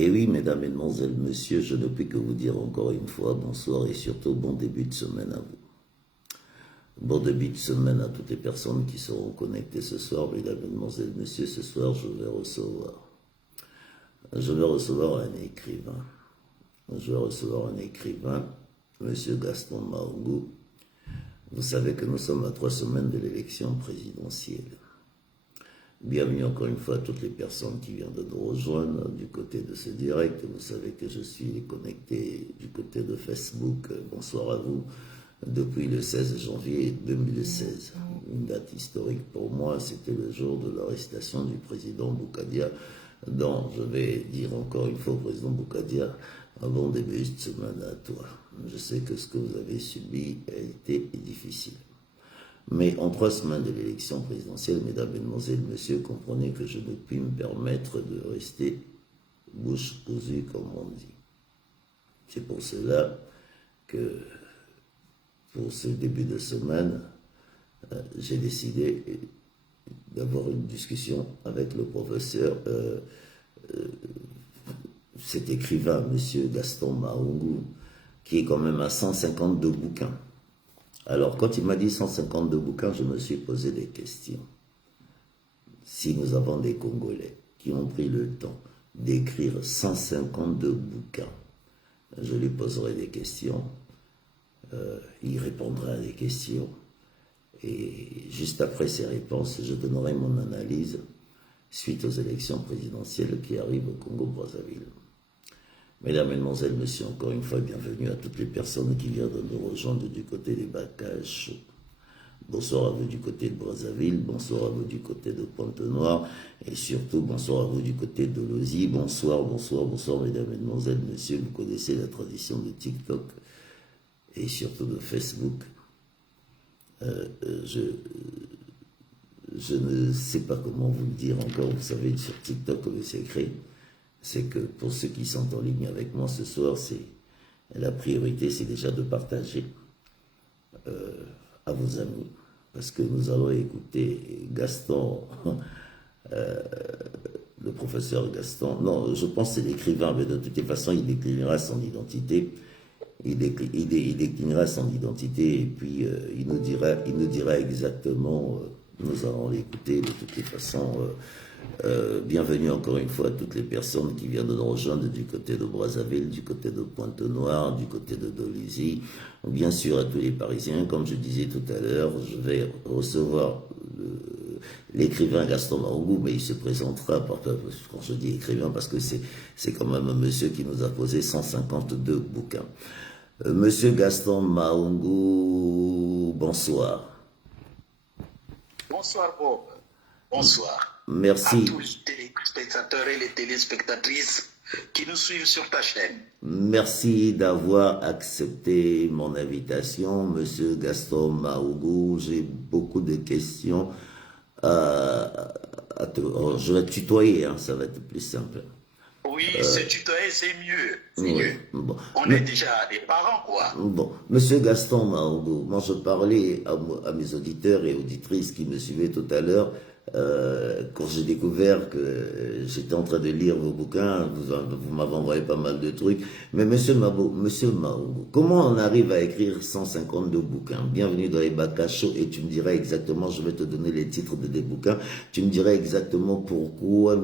Et oui, mesdames, mesdemoiselles, messieurs, je ne puis que vous dire encore une fois bonsoir et surtout bon début de semaine à vous. Bon début de semaine à toutes les personnes qui seront connectées ce soir, mesdames, mesdemoiselles, messieurs. Ce soir, je vais recevoir un écrivain. Je vais recevoir un écrivain, Monsieur Gaston Maougou. Vous savez que nous sommes à 3 semaines de l'élection présidentielle. Bienvenue encore une fois à toutes les personnes qui viennent de nous rejoindre du côté de ce direct. Vous savez que je suis connecté du côté de Facebook. Bonsoir à vous. Depuis le 16 janvier 2016. Une date historique pour moi, c'était le jour de l'arrestation du président Boukadia. Donc, je vais dire encore une fois au président Boukadia, un bon début de semaine à toi. Je sais que ce que vous avez subi a été difficile. Mais en 3 semaines de l'élection présidentielle, mesdames, mesdemoiselles, messieurs, comprenez que je ne puis me permettre de rester bouche cousue, comme on dit. C'est pour cela que, pour ce début de semaine, j'ai décidé d'avoir une discussion avec le professeur, cet écrivain, M. Gaston Maougou, qui est quand même à 152 bouquins. Alors, quand il m'a dit 152 bouquins, je me suis posé des questions. Si nous avons des Congolais qui ont pris le temps d'écrire 152 bouquins, je lui poserai des questions, il répondra à des questions, et juste après ces réponses, je donnerai mon analyse suite aux élections présidentielles qui arrivent au Congo-Brazzaville. Mesdames, Mesdemoiselles, Messieurs, encore une fois, bienvenue à toutes les personnes qui viennent de nous rejoindre du côté des Bakaches. Bonsoir à vous du côté de Brazzaville, bonsoir à vous du côté de Pointe-Noire, et surtout bonsoir à vous du côté de Lozi. Bonsoir, bonsoir, bonsoir, Mesdames, Mesdemoiselles, Messieurs. Vous connaissez la tradition de TikTok et surtout de Facebook. Je ne sais pas comment vous le dire encore. Vous savez, sur TikTok, le secret, c'est que pour ceux qui sont en ligne avec moi ce soir, la priorité, c'est déjà de partager à vos amis. Parce que nous allons écouter Gaston, le professeur Gaston. Non, je pense que c'est l'écrivain, mais de toutes les façons, il déclinera son identité. Il déclinera son identité et puis il nous dira exactement, nous allons l'écouter de toutes les façons. Bienvenue encore une fois à toutes les personnes qui viennent de nous rejoindre du côté de Brazzaville, du côté de Pointe-Noire, du côté de Dolisie, bien sûr à tous les Parisiens. Comme je disais tout à l'heure, je vais recevoir l'écrivain Gaston Maougou, mais il se présentera, quand je dis écrivain, parce que c'est quand même un monsieur qui nous a posé 152 bouquins. Monsieur Gaston Maougou, bonsoir. Bonsoir Bob, bonsoir. Merci. À tous les téléspectateurs et les téléspectatrices qui nous suivent sur ta chaîne. Merci d'avoir accepté mon invitation, Monsieur Gaston Maougou. J'ai beaucoup de questions. Je vais te tutoyer, hein, ça va être plus simple. Oui, se tutoyer, c'est mieux. C'est mieux. Bon. On est déjà des parents, quoi. Bon, Monsieur Gaston Maougou, moi je parlais à mes auditeurs et auditrices qui me suivaient tout à l'heure, quand j'ai découvert que j'étais en train de lire vos bouquins, vous m'avez envoyé pas mal de trucs, mais Monsieur Maougou, comment on arrive à écrire 152 bouquins? Bienvenue dans les Bakacho, et tu me diras exactement, je vais te donner les titres des bouquins, tu me diras exactement pourquoi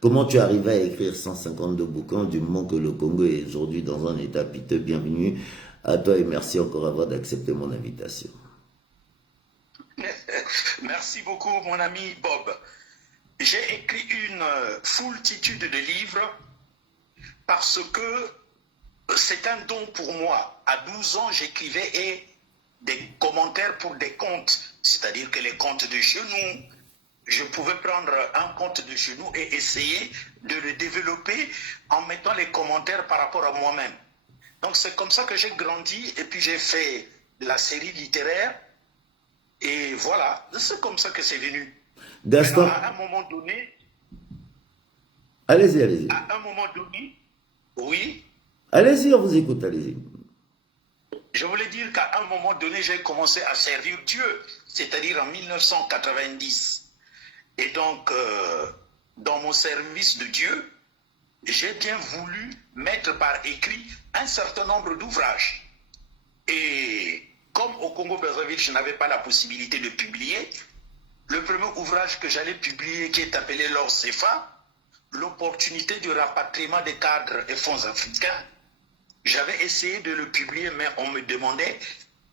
comment tu arrives à écrire 152 bouquins du moment que le Congo est aujourd'hui dans un état piteux. Bienvenue à toi et merci encore d'avoir accepté mon invitation. Merci beaucoup, mon ami Bob. J'ai écrit une foultitude de livres parce que c'est un don pour moi. À 12 ans, j'écrivais des commentaires pour des contes, c'est-à-dire que les contes de chez nous, je pouvais prendre un conte de chez nous et essayer de le développer en mettant les commentaires par rapport à moi-même. Donc c'est comme ça que j'ai grandi et puis j'ai fait la série littéraire. Et voilà, c'est comme ça que c'est venu. Gaston. Maintenant, à un moment donné... Allez-y, allez-y. À un moment donné, oui. Allez-y, on vous écoute, allez-y. Je voulais dire qu'à un moment donné, j'ai commencé à servir Dieu, c'est-à-dire en 1990. Et donc, dans mon service de Dieu, j'ai bien voulu mettre par écrit un certain nombre d'ouvrages. Et comme au Congo-Brazzaville, je n'avais pas la possibilité de publier, le premier ouvrage que j'allais publier, qui est appelé l'ORCEFA, l'opportunité du rapatriement des cadres et fonds africains, j'avais essayé de le publier, mais on me demandait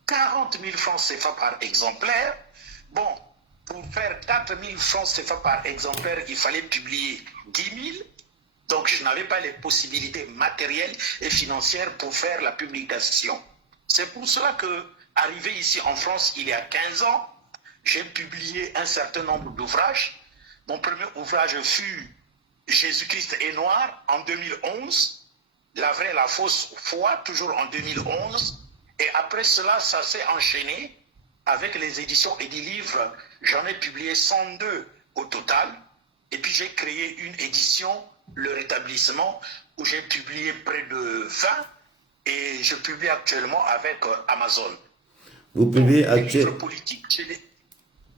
40 000 francs CFA par exemplaire. Bon, pour faire 4 000 francs CFA par exemplaire, il fallait publier 10 000. Donc, je n'avais pas les possibilités matérielles et financières pour faire la publication. C'est pour cela que, arrivé ici en France il y a 15 ans, j'ai publié un certain nombre d'ouvrages. Mon premier ouvrage fut Jésus-Christ est noir en 2011. La vraie, la fausse foi, toujours en 2011. Et après cela, ça s'est enchaîné avec les éditions et des livres. J'en ai publié 102 au total. Et puis j'ai créé une édition, Le Rétablissement, où j'ai publié près de 20. Et je publie actuellement avec Amazon. Vous publiez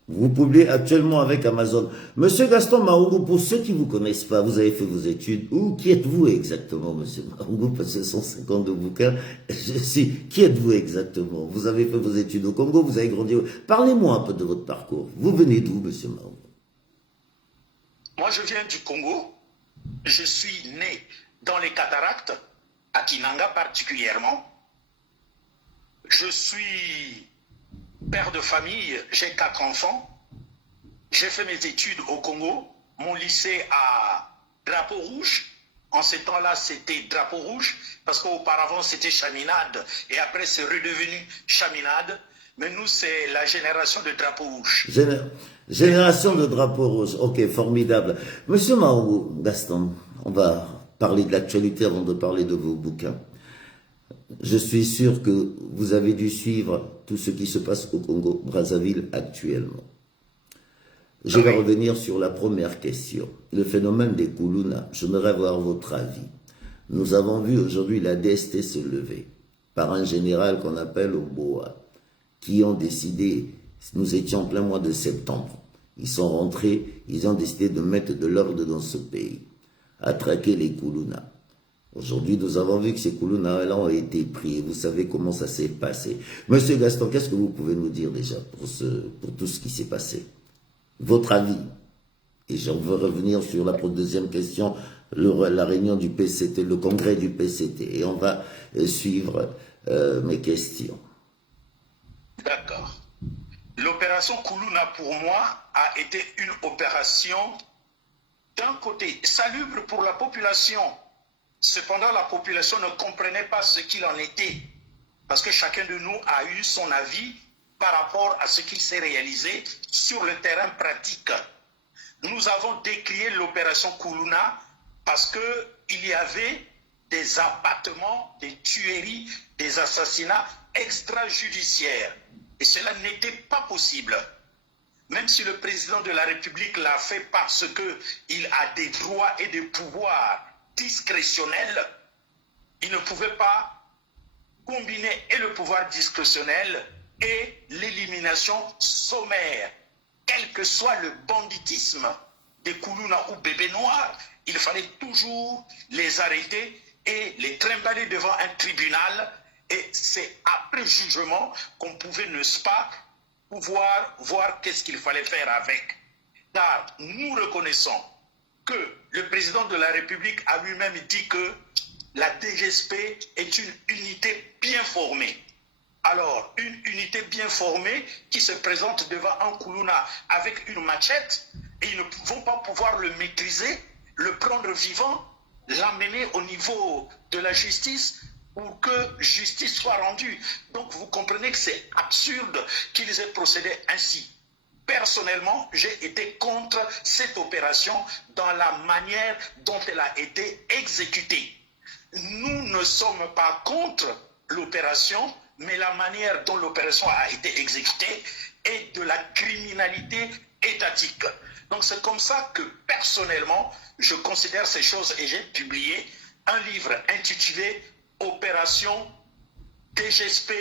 Vous publiez actuellement avec Amazon. Monsieur Gaston Maougou, pour ceux qui ne vous connaissent pas, vous avez fait vos études. Où, qui êtes-vous exactement, monsieur Maougou? Parce que ce sont 52 bouquins. Qui êtes-vous exactement? Vous avez fait vos études au Congo, vous avez grandi. Parlez-moi un peu de votre parcours. Vous venez d'où, monsieur Maougou? Moi, je viens du Congo. Je suis né dans les cataractes, à Kinanga particulièrement. Je suis père de famille, j'ai 4 enfants. J'ai fait mes études au Congo, mon lycée à Drapeau Rouge. En ces temps-là, c'était Drapeau Rouge, parce qu'auparavant, c'était Chaminade, et après, c'est redevenu Chaminade. Mais nous, c'est la génération de Drapeau Rouge. Génération de Drapeau Rouge, ok, formidable. Monsieur Maougou, Gaston, on va parler de l'actualité avant de parler de vos bouquins. Je suis sûr que vous avez dû suivre tout ce qui se passe au Congo-Brazzaville actuellement. Je vais revenir sur la première question. Le phénomène des Koulouna, j'aimerais avoir votre avis. Nous avons vu aujourd'hui la DST se lever par un général qu'on appelle Oboa, qui ont décidé, nous étions en plein mois de septembre, ils sont rentrés, ils ont décidé de mettre de l'ordre dans ce pays, à traquer les Koulouna. Aujourd'hui, nous avons vu que ces Koulouna-là ont été pris. Vous savez comment ça s'est passé. Monsieur Gaston, qu'est-ce que vous pouvez nous dire déjà pour tout ce qui s'est passé? Votre avis? Et je veux revenir sur la deuxième question, la réunion du PCT, le congrès du PCT. Et on va suivre mes questions. D'accord. L'opération Koulouna, pour moi, a été une opération, d'un côté, salubre pour la population. Cependant, la population ne comprenait pas ce qu'il en était, parce que chacun de nous a eu son avis par rapport à ce qu'il s'est réalisé sur le terrain pratique. Nous avons décrié l'opération Koulouna parce qu'il y avait des abattements, des tueries, des assassinats extrajudiciaires. Et cela n'était pas possible. Même si le président de la République l'a fait parce qu'il a des droits et des pouvoirs discrétionnel, il ne pouvait pas combiner et le pouvoir discrétionnel et l'élimination sommaire. Quel que soit le banditisme des Koulouna ou bébés noirs, il fallait toujours les arrêter et les trimballer devant un tribunal. Et c'est après jugement qu'on pouvait, n'est-ce pas, pouvoir voir qu'est-ce qu'il fallait faire avec. Car nous reconnaissons que le président de la République a lui-même dit que la DGSP est une unité bien formée. Alors, une unité bien formée qui se présente devant un Koulouna avec une machette, et ils ne vont pas pouvoir le maîtriser, le prendre vivant, l'amener au niveau de la justice pour que justice soit rendue. Donc, vous comprenez que c'est absurde qu'ils aient procédé ainsi. Personnellement, j'ai été contre cette opération dans la manière dont elle a été exécutée. Nous ne sommes pas contre l'opération, mais la manière dont l'opération a été exécutée est de la criminalité étatique. Donc c'est comme ça que personnellement, je considère ces choses et j'ai publié un livre intitulé « Opération DGSP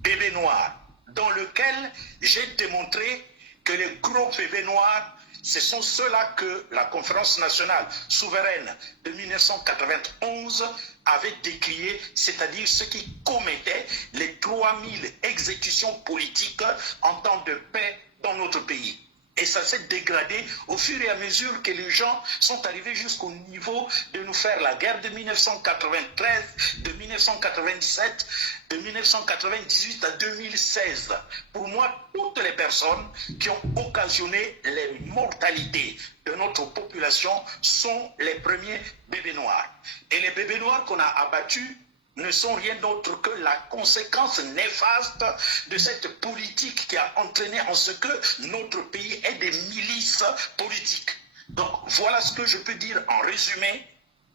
Bébé Noir », dans lequel j'ai démontré que les gros bébés noirs ce sont ceux-là que la conférence nationale souveraine de 1991 avait décrié, c'est-à-dire ceux qui commettaient les 3000 exécutions politiques en temps de paix dans notre pays. Et ça s'est dégradé au fur et à mesure que les gens sont arrivés jusqu'au niveau de nous faire la guerre de 1993, de 1997, de 1998 à 2016. Pour moi, toutes les personnes qui ont occasionné les mortalités de notre population sont les premiers bébés noirs. Et les bébés noirs qu'on a abattus ne sont rien d'autre que la conséquence néfaste de cette politique qui a entraîné en ce que notre pays ait des milices politiques. Donc voilà ce que je peux dire en résumé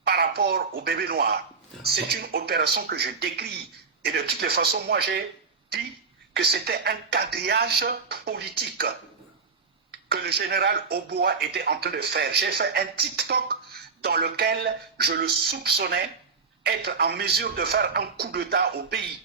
par rapport aux bébés noirs. C'est une opération que je décris et de toutes les façons, moi j'ai dit que c'était un quadrillage politique que le général Oboa était en train de faire. J'ai fait un TikTok dans lequel je le soupçonnais être en mesure de faire un coup d'État au pays.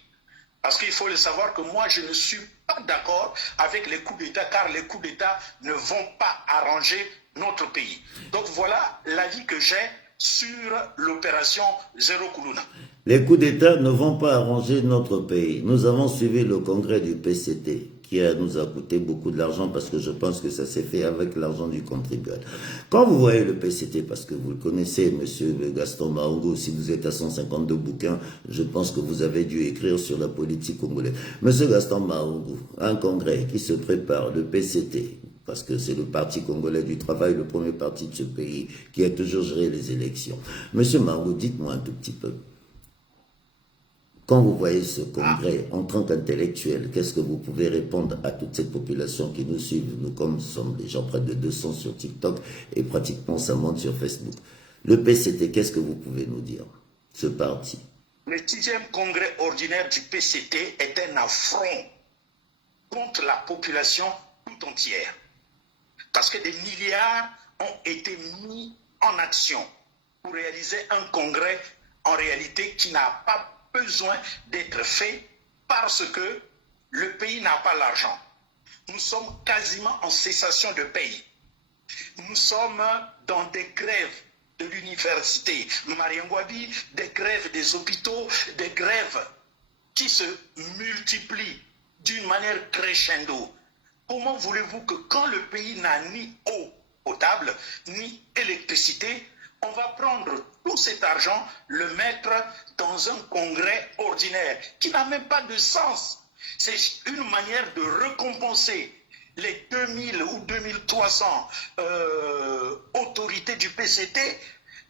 Parce qu'il faut le savoir que moi, je ne suis pas d'accord avec les coups d'État, car les coups d'État ne vont pas arranger notre pays. Donc voilà l'avis que j'ai sur l'opération Zéro Koulouna. Les coups d'État ne vont pas arranger notre pays. Nous avons suivi le congrès du PCT, qui nous a coûté beaucoup de l'argent parce que je pense que ça s'est fait avec l'argent du contribuable. Quand vous voyez le PCT, parce que vous le connaissez, monsieur Gaston Mahongo, si vous êtes à 152 bouquins, je pense que vous avez dû écrire sur la politique congolaise. Monsieur Gaston Mahongo, un congrès qui se prépare, le PCT, parce que c'est le Parti congolais du travail, le premier parti de ce pays, qui a toujours géré les élections. Monsieur Mahongo, dites-moi un tout petit peu. Quand vous voyez ce congrès, en tant qu'intellectuel, qu'est-ce que vous pouvez répondre à toute cette population qui nous suit? Nous, comme nous sommes déjà près de 200 sur TikTok et pratiquement ça monte sur Facebook. Le PCT, qu'est-ce que vous pouvez nous dire, ce parti? Le 10e congrès ordinaire du PCT est un affront contre la population tout entière. Parce que des milliards ont été mis en action pour réaliser un congrès en réalité qui n'a pas besoin d'être fait parce que le pays n'a pas l'argent. Nous sommes quasiment en cessation de paye. Nous sommes dans des grèves de l'université Mariangwabi, des grèves des hôpitaux, des grèves qui se multiplient d'une manière crescendo. Comment voulez-vous que quand le pays n'a ni eau potable, ni électricité, on va prendre tout cet argent, le mettre dans un congrès ordinaire qui n'a même pas de sens. C'est une manière de récompenser les 2000 ou 2300 autorités du PCT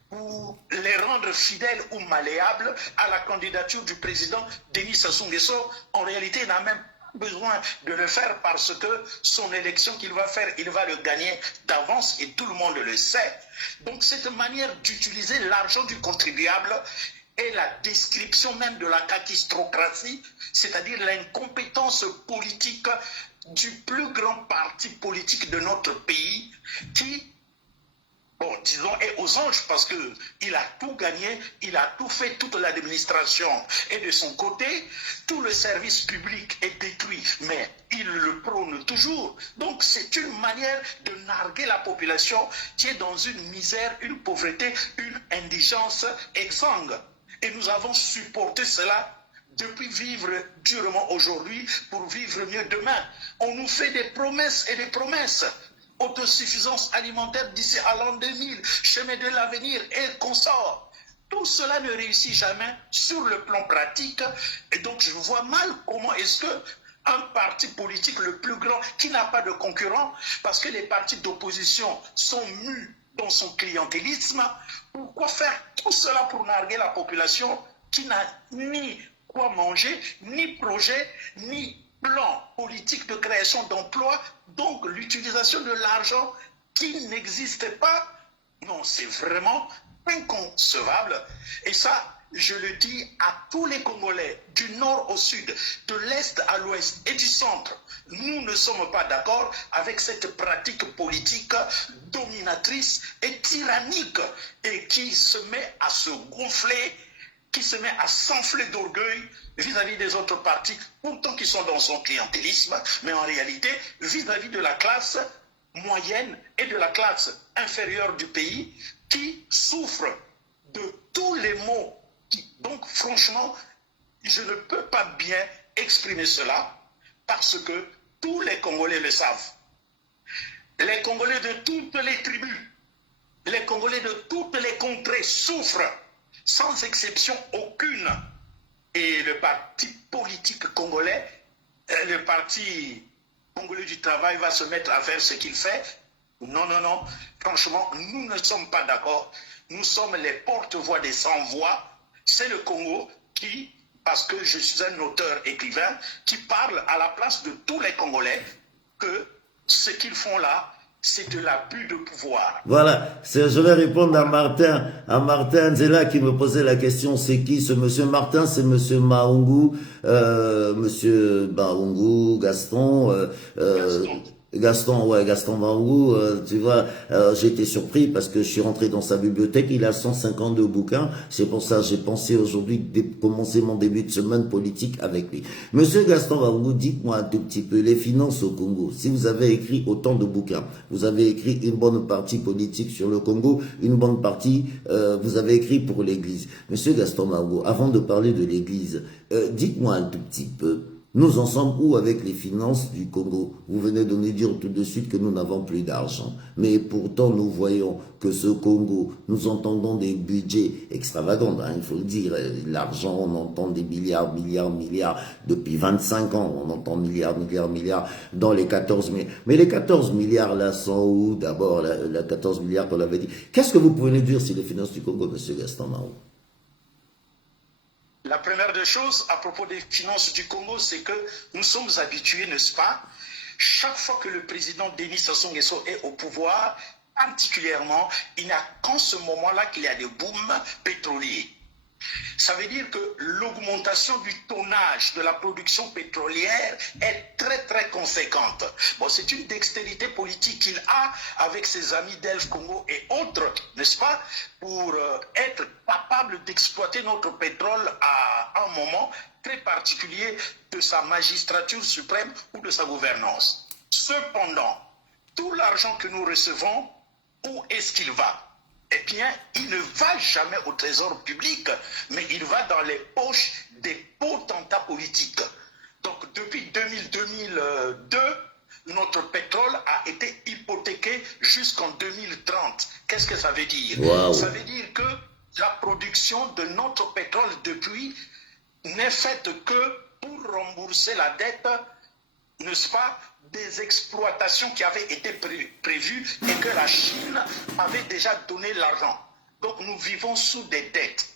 pour les rendre fidèles ou malléables à la candidature du président Denis Sassou Nguesso. En réalité, il n'a même besoin de le faire parce que son élection qu'il va faire, il va le gagner d'avance et tout le monde le sait. Donc cette manière d'utiliser l'argent du contribuable est la description même de la caquistrocratie, c'est-à-dire l'incompétence politique du plus grand parti politique de notre pays qui, bon, disons, est aux anges parce qu'il a tout gagné, il a tout fait, toute l'administration. Et de son côté, tout le service public est détruit, mais il le prône toujours. Donc c'est une manière de narguer la population qui est dans une misère, une pauvreté, une indigence exsangue. Et nous avons supporté cela depuis vivre durement aujourd'hui pour vivre mieux demain. On nous fait des promesses et des promesses. Autosuffisance alimentaire d'ici à l'an 2000, chemin de l'avenir et consorts. Tout cela ne réussit jamais sur le plan pratique. Et donc je vois mal comment est-ce que un parti politique le plus grand qui n'a pas de concurrent, parce que les partis d'opposition sont mus dans son clientélisme, pourquoi faire tout cela pour narguer la population qui n'a ni quoi manger, ni projet, ni plan politique de création d'emplois, donc l'utilisation de l'argent qui n'existe pas? Non, c'est vraiment inconcevable. Et ça, je le dis à tous les Congolais, du nord au sud, de l'est à l'ouest et du centre. Nous ne sommes pas d'accord avec cette pratique politique dominatrice et tyrannique et qui se met à se gonfler, qui se met à s'enfler d'orgueil vis-à-vis des autres partis, pourtant qui sont dans son clientélisme, mais en réalité vis-à-vis de la classe moyenne et de la classe inférieure du pays qui souffrent de tous les maux. Donc franchement, je ne peux pas bien exprimer cela parce que tous les Congolais le savent. Les Congolais de toutes les tribus, les Congolais de toutes les contrées souffrent sans exception aucune. Et le parti politique congolais, le parti congolais du travail va se mettre à faire ce qu'il fait. Non, non, non. Franchement, nous ne sommes pas d'accord. Nous sommes les porte-voix des sans-voix. C'est le Congo qui, parce que je suis un auteur-écrivain, qui parle à la place de tous les Congolais que ce qu'ils font là, c'est de l'abus de pouvoir. Voilà, je vais répondre à Martin Zela qui me posait la question, c'est qui ce monsieur Martin? C'est monsieur Maungu, monsieur Maungu, Gaston Maungu, tu vois, j'ai été surpris parce que je suis rentré dans sa bibliothèque, il a 152 bouquins, c'est pour ça que j'ai pensé aujourd'hui commencer mon début de semaine politique avec lui. Monsieur Gaston Maungu, dites-moi un tout petit peu, les finances au Congo, si vous avez écrit autant de bouquins, vous avez écrit une bonne partie politique sur le Congo, une bonne partie, vous avez écrit pour l'Église. Monsieur Gaston Maungu, avant de parler de l'Église, dites-moi un tout petit peu, nous en sommes où avec les finances du Congo? Vous venez de nous dire tout de suite que nous n'avons plus d'argent. Mais pourtant, nous voyons que ce Congo, nous entendons des budgets extravagants, hein, il faut le dire. L'argent, on entend des milliards. Depuis 25 ans, on entend milliards dans les 14 milliards. Mais les 14 milliards là sont où? D'abord, les 14 milliards qu'on avait dit. Qu'est-ce que vous pouvez nous dire sur les finances du Congo, monsieur Gaston Maungu? La première des choses à propos des finances du Congo, c'est que nous sommes habitués, n'est-ce pas, chaque fois que le président Denis Sassou Nguesso est au pouvoir, particulièrement, il n'y a qu'en ce moment-là qu'il y a des booms pétroliers. Ça veut dire que l'augmentation du tonnage de la production pétrolière est très très conséquente. Bon, c'est une dextérité politique qu'il a avec ses amis d'Elf Congo et autres, n'est-ce pas, pour être capable d'exploiter notre pétrole à un moment très particulier de sa magistrature suprême ou de sa gouvernance. Cependant, tout l'argent que nous recevons, où est-ce qu'il va ? Eh bien, il ne va jamais au trésor public, mais il va dans les poches des potentats politiques. Donc, depuis 2002, notre pétrole a été hypothéqué jusqu'en 2030. Qu'est-ce que ça veut dire? Wow. Ça veut dire que la production de notre pétrole depuis n'est faite que pour rembourser la dette, n'est-ce pas, des exploitations qui avaient été prévues et que la Chine avait déjà donné l'argent. Donc nous vivons sous des dettes.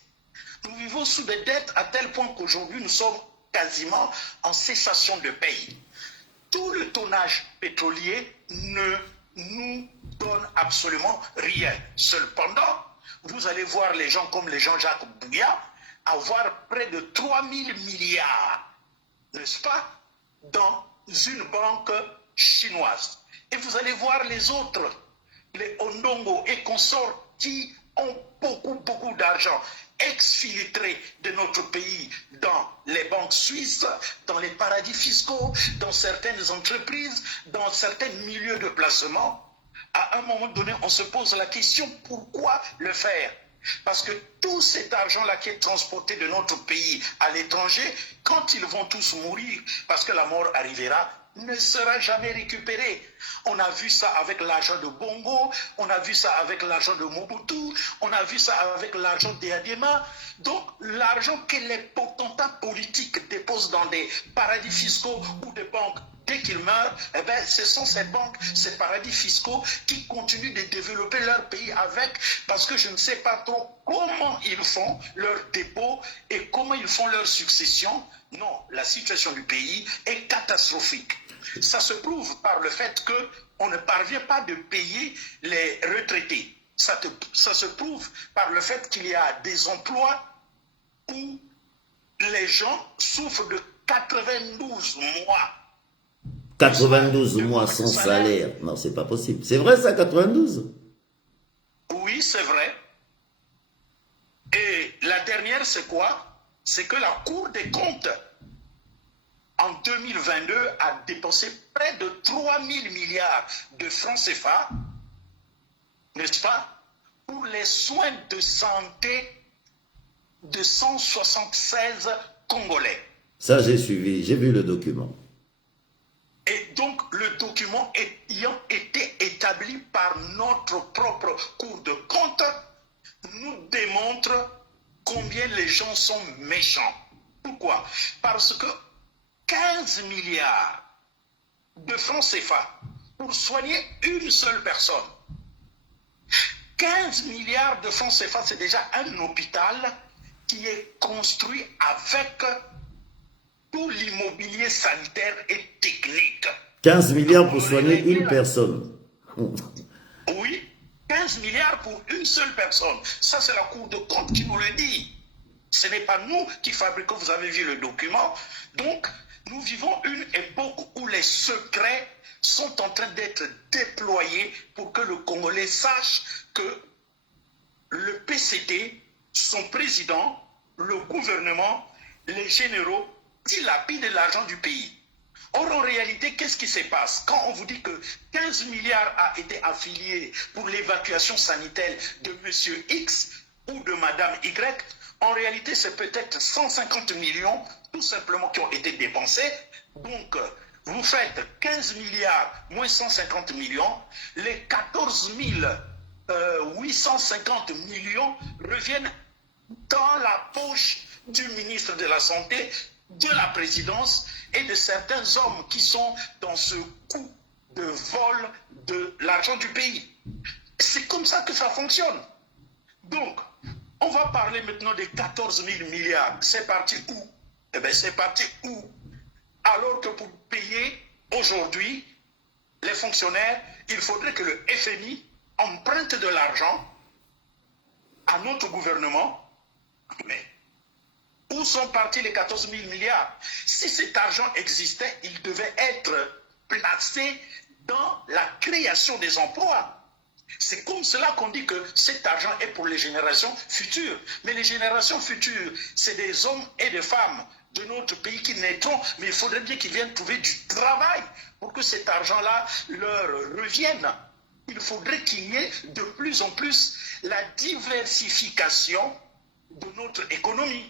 Nous vivons sous des dettes à tel point qu'aujourd'hui nous sommes quasiment en cessation de paye. Tout le tonnage pétrolier ne nous donne absolument rien. Cependant, vous allez voir les gens comme les Jean-Jacques Bouya avoir près de 3000 milliards, n'est-ce pas, dans une banque chinoise. Et vous allez voir les autres, les Ondongo et consorts qui ont beaucoup d'argent exfiltré de notre pays dans les banques suisses, dans les paradis fiscaux, dans certaines entreprises, dans certains milieux de placement. À un moment donné, on se pose la question, pourquoi le faire ? Parce que tout cet argent-là qui est transporté de notre pays à l'étranger, quand ils vont tous mourir, parce que la mort arrivera, ne sera jamais récupéré. On a vu ça avec l'argent de Bongo, on a vu ça avec l'argent de Mobutu, on a vu ça avec l'argent d'Adiema. Donc l'argent que les potentats politiques déposent dans des paradis fiscaux ou des banques, dès qu'ils meurent, eh bien, ce sont ces banques, ces paradis fiscaux qui continuent de développer leur pays avec, parce que je ne sais pas trop comment ils font leurs dépôts et comment ils font leur succession. Non, la situation du pays est catastrophique. Ça se prouve par le fait qu'on ne parvient pas de payer les retraités. Ça se prouve par le fait qu'il y a des emplois où les gens souffrent de 92 mois. 92 mois sans salaire. Non, c'est pas possible. C'est vrai ça, 92? Oui, c'est vrai. Et la dernière, c'est quoi? C'est que la Cour des comptes, en 2022, a dépensé près de 3 000 milliards de francs CFA, n'est-ce pas, pour les soins de santé de 176 Congolais. Ça, j'ai suivi, j'ai vu le document. Et donc, le document ayant été établi par notre propre Cour de compte, nous démontre combien les gens sont méchants. Pourquoi? Parce que 15 milliards de francs CFA pour soigner une seule personne. 15 milliards de francs CFA, c'est déjà un hôpital qui est construit avec tout l'immobilier sanitaire et technique. 15 milliards pour soigner une personne. Oui, 15 milliards pour une seule personne. Ça, c'est la Cour de compte qui nous le dit. Ce n'est pas nous qui fabriquons, vous avez vu le document. Donc, nous vivons une époque où les secrets sont en train d'être déployés pour que le Congolais sache que le PCT, son président, le gouvernement, les généraux dilapident l'argent du pays. Or, en réalité, qu'est-ce qui se passe? Quand on vous dit que 15 milliards a été affilié pour l'évacuation sanitaire de M. X ou de Mme Y, en réalité, c'est peut-être 150 millions tout simplement qui ont été dépensés. Donc, vous faites 15 milliards moins 150 millions, les 14 850 millions reviennent dans la poche du ministre de la Santé, de la présidence et de certains hommes qui sont dans ce coup de vol de l'argent du pays. C'est comme ça que ça fonctionne. Donc, on va parler maintenant des 14 000 milliards. C'est parti où? Eh bien, c'est parti où? Alors que pour payer aujourd'hui les fonctionnaires, il faudrait que le FMI emprunte de l'argent à notre gouvernement. Mais où sont partis les 14 000 milliards? Si cet argent existait, il devait être placé dans la création des emplois. C'est comme cela qu'on dit que cet argent est pour les générations futures. Mais les générations futures, c'est des hommes et des femmes de notre pays qui naîtront, mais il faudrait bien qu'ils viennent trouver du travail pour que cet argent-là leur revienne. Il faudrait qu'il y ait de plus en plus la diversification de notre économie.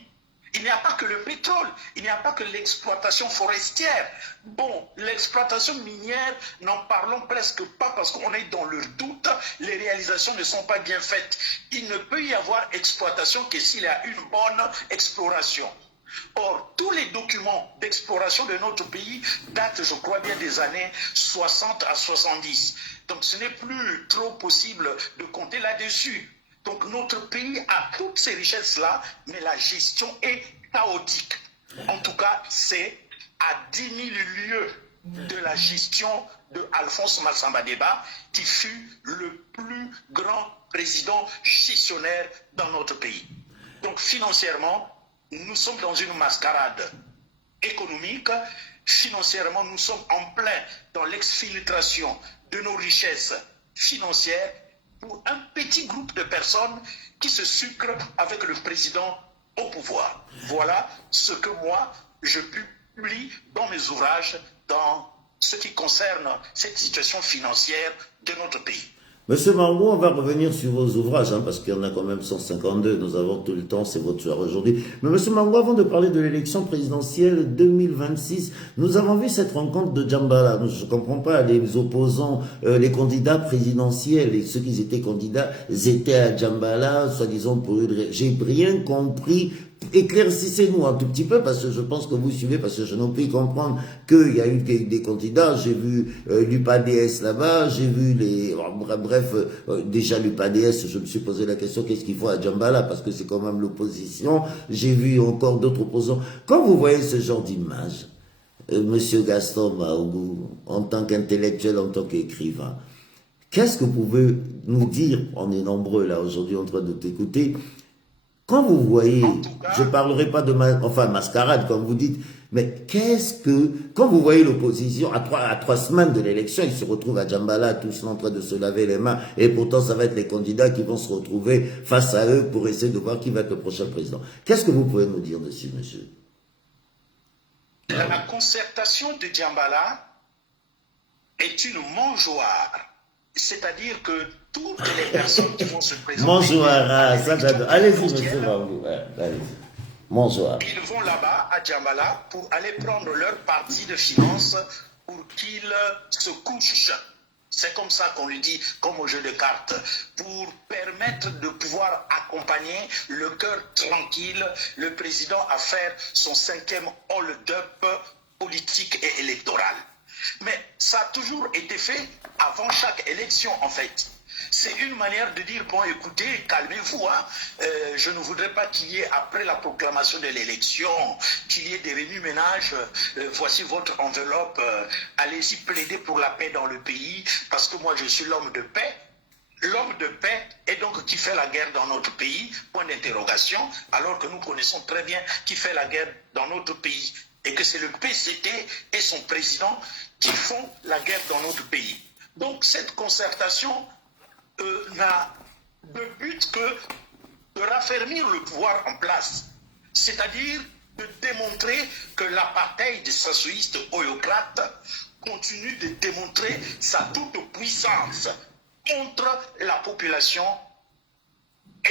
Il n'y a pas que le pétrole, il n'y a pas que l'exploitation forestière. Bon, l'exploitation minière, n'en parlons presque pas parce qu'on est dans le doute, les réalisations ne sont pas bien faites. Il ne peut y avoir exploitation que s'il y a une bonne exploration. Or, tous les documents d'exploration de notre pays datent, je crois bien, des années 60 à 70. Donc, ce n'est plus trop possible de compter là-dessus. Donc, notre pays a toutes ces richesses-là, mais la gestion est chaotique. En tout cas, c'est à 10 000 lieues de la gestion de Alphonse Massamba Deba, qui fut le plus grand président gestionnaire dans notre pays. Donc, financièrement, nous sommes dans une mascarade économique. Financièrement, nous sommes en plein dans l'exfiltration de nos richesses financières pour un petit groupe de personnes qui se sucrent avec le président au pouvoir. Voilà ce que moi, je publie dans mes ouvrages dans ce qui concerne cette situation financière de notre pays. Monsieur Margot, on va revenir sur vos ouvrages, parce qu'il y en a quand même 152, nous avons tout le temps, c'est votre soir aujourd'hui. Mais Monsieur Margot, avant de parler de l'élection présidentielle 2026, nous avons vu cette rencontre de Djambala. Je ne comprends pas, les opposants, les candidats présidentiels et ceux qui étaient candidats, étaient à Djambala, soi-disant pour une... J'ai rien compris. Éclaircissez-nous un tout petit peu, parce que je pense que vous suivez, parce que je n'ai pu comprendre qu'il y a eu des candidats. J'ai vu l'UPADS là-bas, j'ai vu les... Bref, déjà l'UPADS, je me suis posé la question, qu'est-ce qu'il faut à Djambala, parce que c'est quand même l'opposition. J'ai vu encore d'autres opposants. Quand vous voyez ce genre d'image, Monsieur Gaston Maougou, en tant qu'intellectuel, en tant qu'écrivain, qu'est-ce que vous pouvez nous dire? On est nombreux là aujourd'hui en train de t'écouter. Quand vous voyez, je ne parlerai pas de mascarade, comme vous dites, mais quand vous voyez l'opposition, à trois semaines de l'élection, ils se retrouvent à Djambala, tous en train de se laver les mains, et pourtant ça va être les candidats qui vont se retrouver face à eux pour essayer de voir qui va être le prochain président. Qu'est-ce que vous pouvez nous dire dessus, monsieur? La concertation de Djambala est une mangeoire. C'est-à-dire que toutes les personnes qui vont se présenter... Mangeoire, allez-y, monsieur Mangou. Allez-y. Mangeoire. Ils vont là-bas, à Djambala, pour aller prendre leur partie de finances pour qu'ils se couchent. C'est comme ça qu'on le dit, comme au jeu de cartes, pour permettre de pouvoir accompagner le cœur tranquille, le président à faire son 5e hold-up politique et électoral. Mais ça a toujours été fait avant chaque élection, en fait. C'est une manière de dire, bon, écoutez, calmez-vous, hein. Je ne voudrais pas qu'il y ait, après la proclamation de l'élection, qu'il y ait des remue-ménages, voici votre enveloppe, allez-y plaider pour la paix dans le pays, parce que moi je suis l'homme de paix. L'homme de paix est donc qui fait la guerre dans notre pays, point d'interrogation, alors que nous connaissons très bien qui fait la guerre dans notre pays, et que c'est le PCT et son président qui font la guerre dans notre pays. Donc cette concertation n'a de but que de raffermir le pouvoir en place, c'est-à-dire de démontrer que l'apartheid sassoïste oyocrate continue de démontrer sa toute-puissance contre la population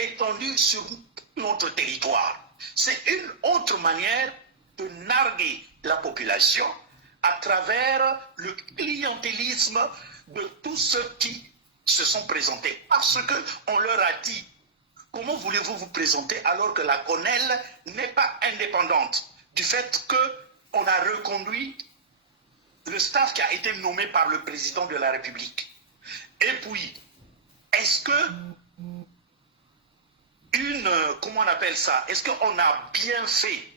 étendue sur notre territoire. C'est une autre manière de narguer la population à travers le clientélisme de tous ceux qui se sont présentés. Parce qu'on leur a dit, comment voulez-vous vous présenter alors que la CONEL n'est pas indépendante, du fait qu'on a reconduit le staff qui a été nommé par le président de la République. Et puis, est-ce que comment on appelle ça, est-ce qu'on a bien fait?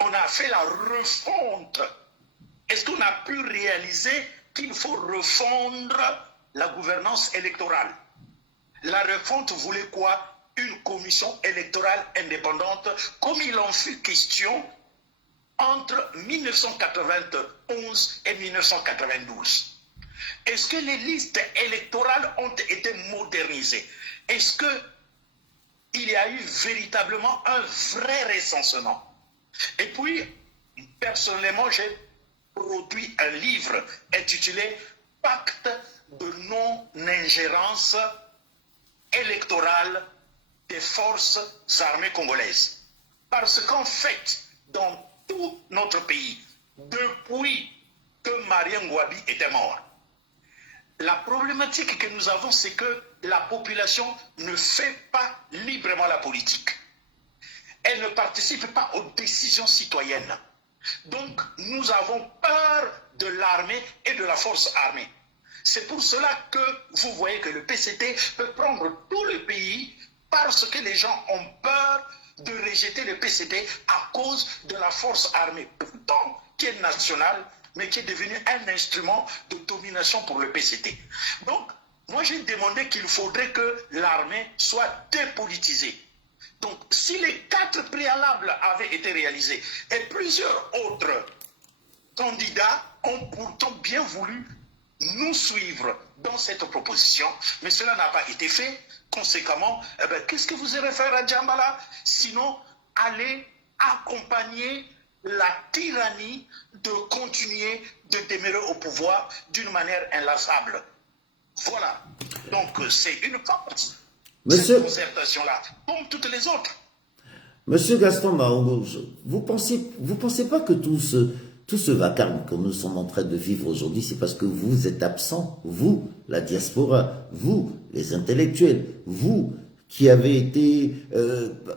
On a fait la refonte. Est-ce qu'on a pu réaliser qu'il faut refondre la gouvernance électorale? La refonte voulait quoi? Une commission électorale indépendante, comme il en fut question entre 1991 et 1992. Est-ce que les listes électorales ont été modernisées? Est-ce qu'il y a eu véritablement un vrai recensement? Et puis, personnellement, j'ai produit un livre intitulé « Pacte de non-ingérence électorale des forces armées congolaises ». Parce qu'en fait, dans tout notre pays, depuis que Marien Ngouabi était mort, la problématique que nous avons, c'est que la population ne fait pas librement la politique. Elle ne participe pas aux décisions citoyennes. Donc, nous avons peur de l'armée et de la force armée. C'est pour cela que vous voyez que le PCT peut prendre tout le pays parce que les gens ont peur de rejeter le PCT à cause de la force armée, pourtant qui est nationale, mais qui est devenu un instrument de domination pour le PCT. Donc, moi j'ai demandé qu'il faudrait que l'armée soit dépolitisée. Donc, si les 4 préalables avaient été réalisés, et plusieurs autres candidats ont pourtant bien voulu nous suivre dans cette proposition, mais cela n'a pas été fait. Conséquemment, qu'est-ce que vous irez faire à Djambala? Sinon, aller accompagner la tyrannie de continuer de demeurer au pouvoir d'une manière inlassable. Voilà. Donc, c'est une force. Cette concertation-là, comme toutes les autres. Monsieur Gaston Mahongo, vous pensez pas que tout ce vacarme que nous sommes en train de vivre aujourd'hui, c'est parce que vous êtes absent, vous, la diaspora, vous, les intellectuels, vous qui avez été,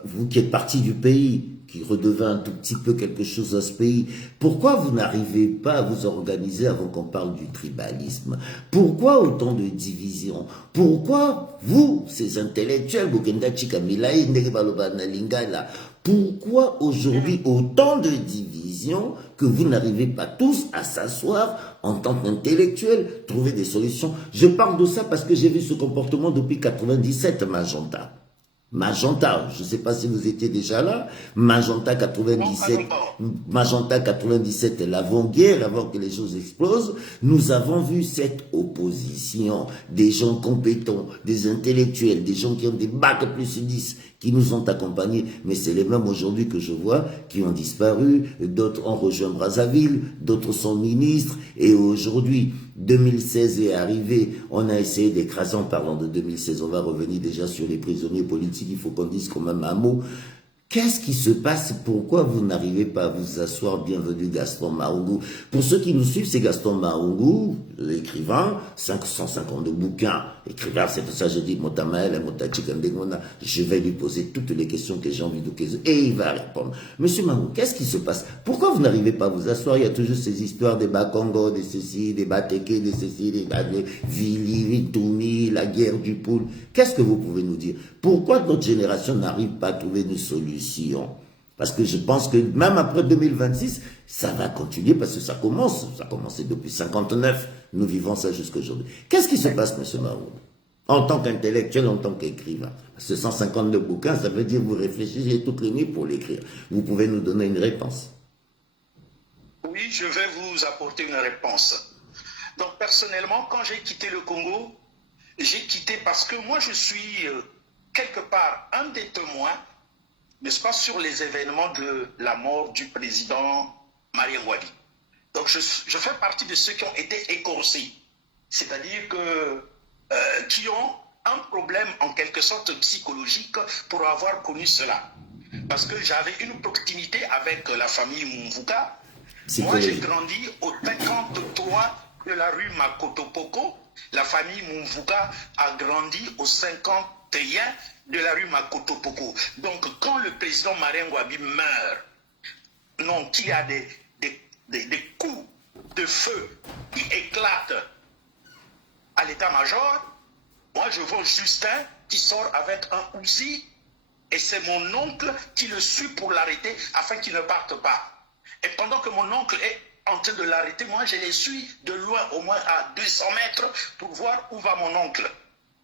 vous qui êtes parti du pays, qui redevint un tout petit peu quelque chose à ce pays, pourquoi vous n'arrivez pas à vous organiser avant qu'on parle du tribalisme? Pourquoi autant de divisions? Pourquoi vous, ces intellectuels, pourquoi aujourd'hui autant de divisions que vous n'arrivez pas tous à s'asseoir en tant qu'intellectuels, trouver des solutions? Je parle de ça parce que j'ai vu ce comportement depuis 97, Magenta. Magenta, je ne sais pas si vous étiez déjà là, Magenta 97, Magenta 97, l'avant-guerre, avant que les choses explosent, nous avons vu cette opposition des gens compétents, des intellectuels, des gens qui ont des bacs plus 10, qui nous ont accompagnés, mais c'est les mêmes aujourd'hui que je vois qui ont disparu, d'autres ont rejoint Brazzaville, d'autres sont ministres, et aujourd'hui, 2016 est arrivé, on a essayé d'écraser, en parlant de 2016, on va revenir déjà sur les prisonniers politiques, il faut qu'on dise quand même un mot. Qu'est-ce qui se passe? Pourquoi vous n'arrivez pas à vous asseoir? Bienvenue Gaston Mahongou. Pour ceux qui nous suivent, c'est Gaston Mahongou, l'écrivain, 552 bouquins. Écrivain, c'est pour ça que je dis Motamael, Motachikandengona. Je vais lui poser toutes les questions que j'ai envie de poser et il va répondre. Monsieur Mahongou, qu'est-ce qui se passe? Pourquoi vous n'arrivez pas à vous asseoir? Il y a toujours ces histoires des Bakongo, des ceci, des Bateke, des ceci, des Vili, Vitumi, la guerre du poule. Qu'est-ce que vous pouvez nous dire? Pourquoi notre génération n'arrive pas à trouver une solution? Parce que je pense que même après 2026, ça va continuer parce que ça a commencé depuis 59, nous vivons ça jusqu'à aujourd'hui. Qu'est-ce qui se passe, M. Mahongou, en tant qu'intellectuel, en tant qu'écrivain? Parce que 152 bouquins, ça veut dire que vous réfléchissez toutes les nuits pour l'écrire. Vous pouvez nous donner une réponse? Oui, je vais vous apporter une réponse. Donc personnellement, quand j'ai quitté le Congo, j'ai quitté parce que moi je suis quelque part un des témoins, n'est-ce pas, sur les événements de la mort du président Marien Ngouabi. Donc je fais partie de ceux qui ont été écorcés, c'est-à-dire qui ont un problème en quelque sorte psychologique pour avoir connu cela. Parce que j'avais une proximité avec la famille Mumvuka. Moi j'ai grandi au 53 de la rue Makotopoko. La famille Mumvuka a grandi au 51 de la rue Makotopoko. Donc, quand le président Marien Ngouabi meurt, non, qu'il y a des coups de feu qui éclatent à l'état-major, moi je vois Justin qui sort avec un Uzi et c'est mon oncle qui le suit pour l'arrêter afin qu'il ne parte pas. Et pendant que mon oncle est en train de l'arrêter, moi je les suis de loin, au moins à 200 mètres, pour voir où va mon oncle.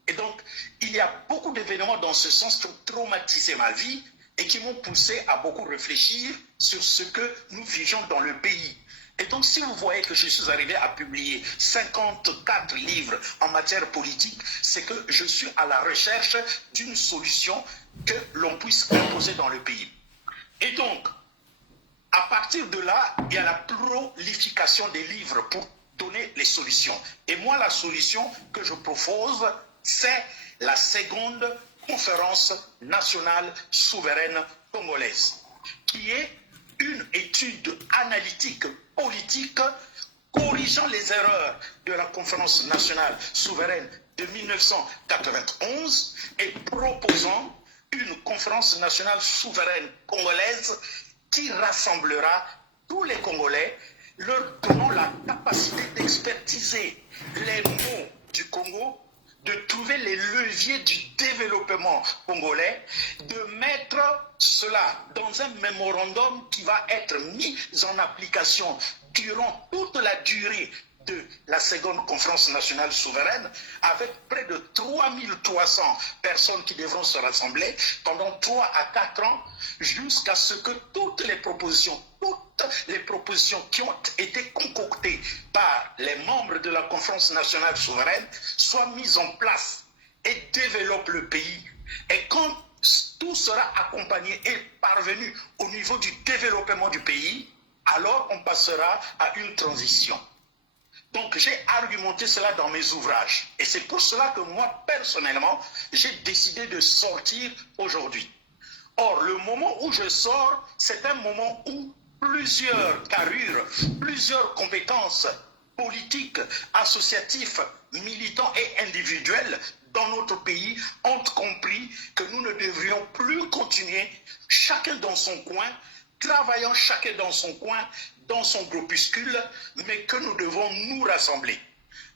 Et donc, il y a beaucoup d'événements dans ce sens qui ont traumatisé ma vie et qui m'ont poussé à beaucoup réfléchir sur ce que nous vivions dans le pays. Et donc, si vous voyez que je suis arrivé à publier 54 livres en matière politique, c'est que je suis à la recherche d'une solution que l'on puisse imposer dans le pays. Et donc, à partir de là, il y a la prolification des livres pour donner les solutions. Et moi, la solution que je propose, c'est la seconde conférence nationale souveraine congolaise, qui est une étude analytique politique corrigeant les erreurs de la conférence nationale souveraine de 1991 et proposant une conférence nationale souveraine congolaise qui rassemblera tous les Congolais, leur donnant la capacité d'expertiser les maux du Congo, de trouver les leviers du développement congolais, de mettre cela dans un mémorandum qui va être mis en application durant toute la durée de la seconde conférence nationale souveraine, avec près de 3300 personnes qui devront se rassembler pendant 3 à 4 ans, jusqu'à ce que toutes les propositions qui ont été concoctées par les membres de la conférence nationale souveraine soient mises en place et développent le pays. Et quand tout sera accompagné et parvenu au niveau du développement du pays, alors on passera à une transition. Donc j'ai argumenté cela dans mes ouvrages. Et c'est pour cela que moi, personnellement, j'ai décidé de sortir aujourd'hui. Or, le moment où je sors, c'est un moment où plusieurs carrures, plusieurs compétences politiques, associatives, militants et individuels dans notre pays ont compris que nous ne devrions plus continuer, chacun dans son coin, travaillant chacun dans son coin, dans son groupuscule, mais que nous devons nous rassembler.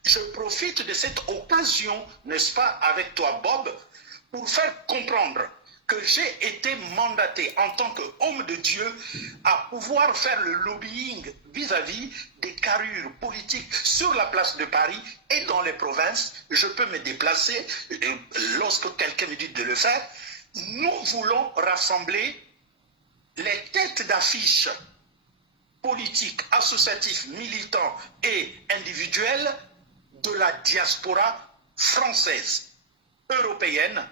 Je profite de cette occasion, n'est-ce pas, avec toi Bob, pour faire comprendre que j'ai été mandaté en tant qu'homme de Dieu à pouvoir faire le lobbying vis-à-vis des carrures politiques sur la place de Paris et dans les provinces. Je peux me déplacer lorsque quelqu'un me dit de le faire. nous voulons rassembler les têtes d'affiche politiques, associatifs, militants et individuels de la diaspora française, européenne,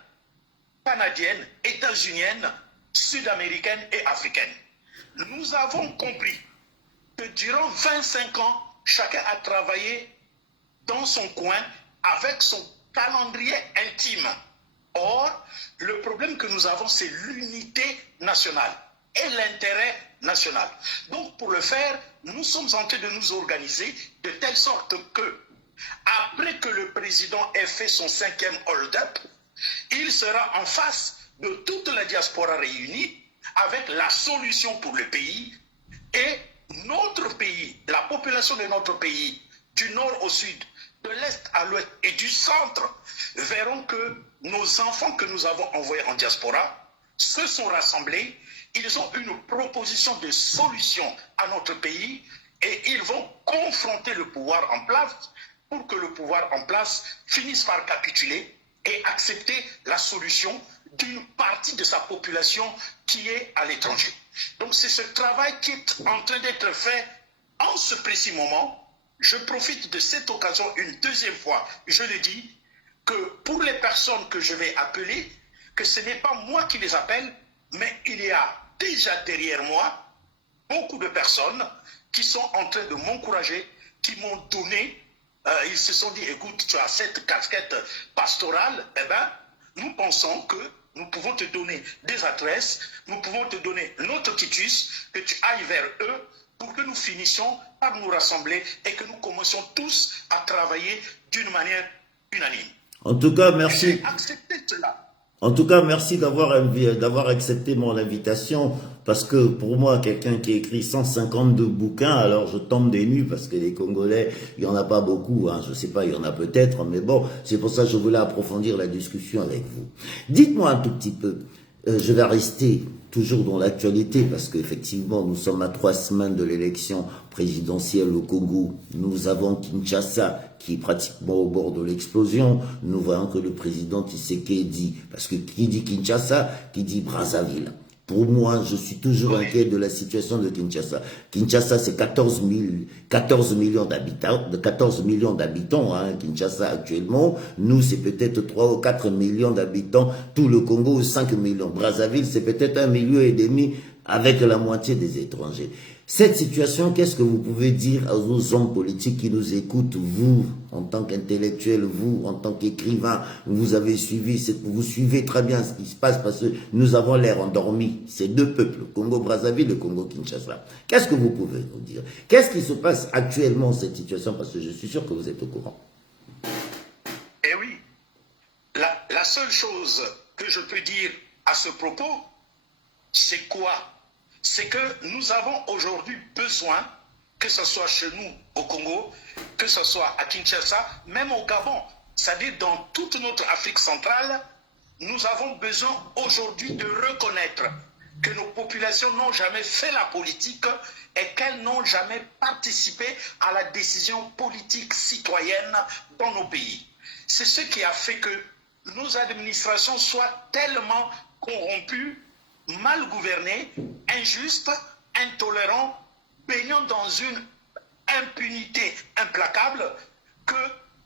canadienne, états-unienne, sud-américaine et africaine. Nous avons compris que durant 25 ans, chacun a travaillé dans son coin avec son calendrier intime. Or, le problème que nous avons, c'est l'unité nationale et l'intérêt national. Donc, pour le faire, nous sommes en train de nous organiser de telle sorte que, après que le président ait fait son 5e hold-up, il sera en face de toute la diaspora réunie avec la solution pour le pays, et notre pays, la population de notre pays, du nord au sud, de l'est à l'ouest et du centre, verront que nos enfants que nous avons envoyés en diaspora se sont rassemblés, ils ont une proposition de solution à notre pays et ils vont confronter le pouvoir en place pour que le pouvoir en place finisse par capituler et accepter la solution d'une partie de sa population qui est à l'étranger. Donc c'est ce travail qui est en train d'être fait en ce précis moment. Je profite de cette occasion une deuxième fois, je le dis, que pour les personnes que je vais appeler, que ce n'est pas moi qui les appelle, mais il y a déjà derrière moi beaucoup de personnes qui sont en train de m'encourager, qui m'ont donné, ils se sont dit, écoute, tu as cette casquette pastorale, eh bien, nous pensons que nous pouvons te donner des adresses, nous pouvons te donner notre quitus, que tu ailles vers eux pour que nous finissions par nous rassembler et que nous commencions tous à travailler d'une manière unanime. En tout cas, merci. J'ai accepté cela. En tout cas, merci d'avoir accepté mon invitation, parce que pour moi, quelqu'un qui écrit 152 bouquins, alors je tombe des nues, parce que les Congolais, il y en a pas beaucoup, hein, je sais pas, il y en a peut-être, mais bon, c'est pour ça que je voulais approfondir la discussion avec vous. Dites-moi un tout petit peu, je vais rester toujours dans l'actualité, parce qu'effectivement, nous sommes à 3 semaines de l'élection présidentielle au Congo. Nous avons Kinshasa, qui est pratiquement au bord de l'explosion. Nous voyons que le président Tshisekedi, parce que qui dit Kinshasa, qui dit Brazzaville. Pour moi, je suis toujours inquiet de la situation de Kinshasa. Kinshasa, c'est 14 millions d'habitants, hein, Kinshasa actuellement. Nous, c'est peut-être 3 ou 4 millions d'habitants. Tout le Congo, 5 millions. Brazzaville, c'est peut-être 1,5 million avec la moitié des étrangers. Cette situation, qu'est-ce que vous pouvez dire aux hommes politiques qui nous écoutent, vous, en tant qu'intellectuel, vous, en tant qu'écrivain, vous avez suivi, vous suivez très bien ce qui se passe parce que nous avons l'air endormis, ces deux peuples, le Congo-Brazzaville et le Congo-Kinshasa. Qu'est-ce que vous pouvez nous dire? Qu'est-ce qui se passe actuellement, cette situation? Parce que je suis sûr que vous êtes au courant. Eh oui, la seule chose que je peux dire à ce propos, c'est quoi? C'est que nous avons aujourd'hui besoin, que ce soit chez nous au Congo, que ce soit à Kinshasa, même au Gabon, c'est-à-dire dans toute notre Afrique centrale, nous avons besoin aujourd'hui de reconnaître que nos populations n'ont jamais fait la politique et qu'elles n'ont jamais participé à la décision politique citoyenne dans nos pays. C'est ce qui a fait que nos administrations soient tellement corrompues, mal gouverné, injuste, intolérant, baignant dans une impunité implacable, que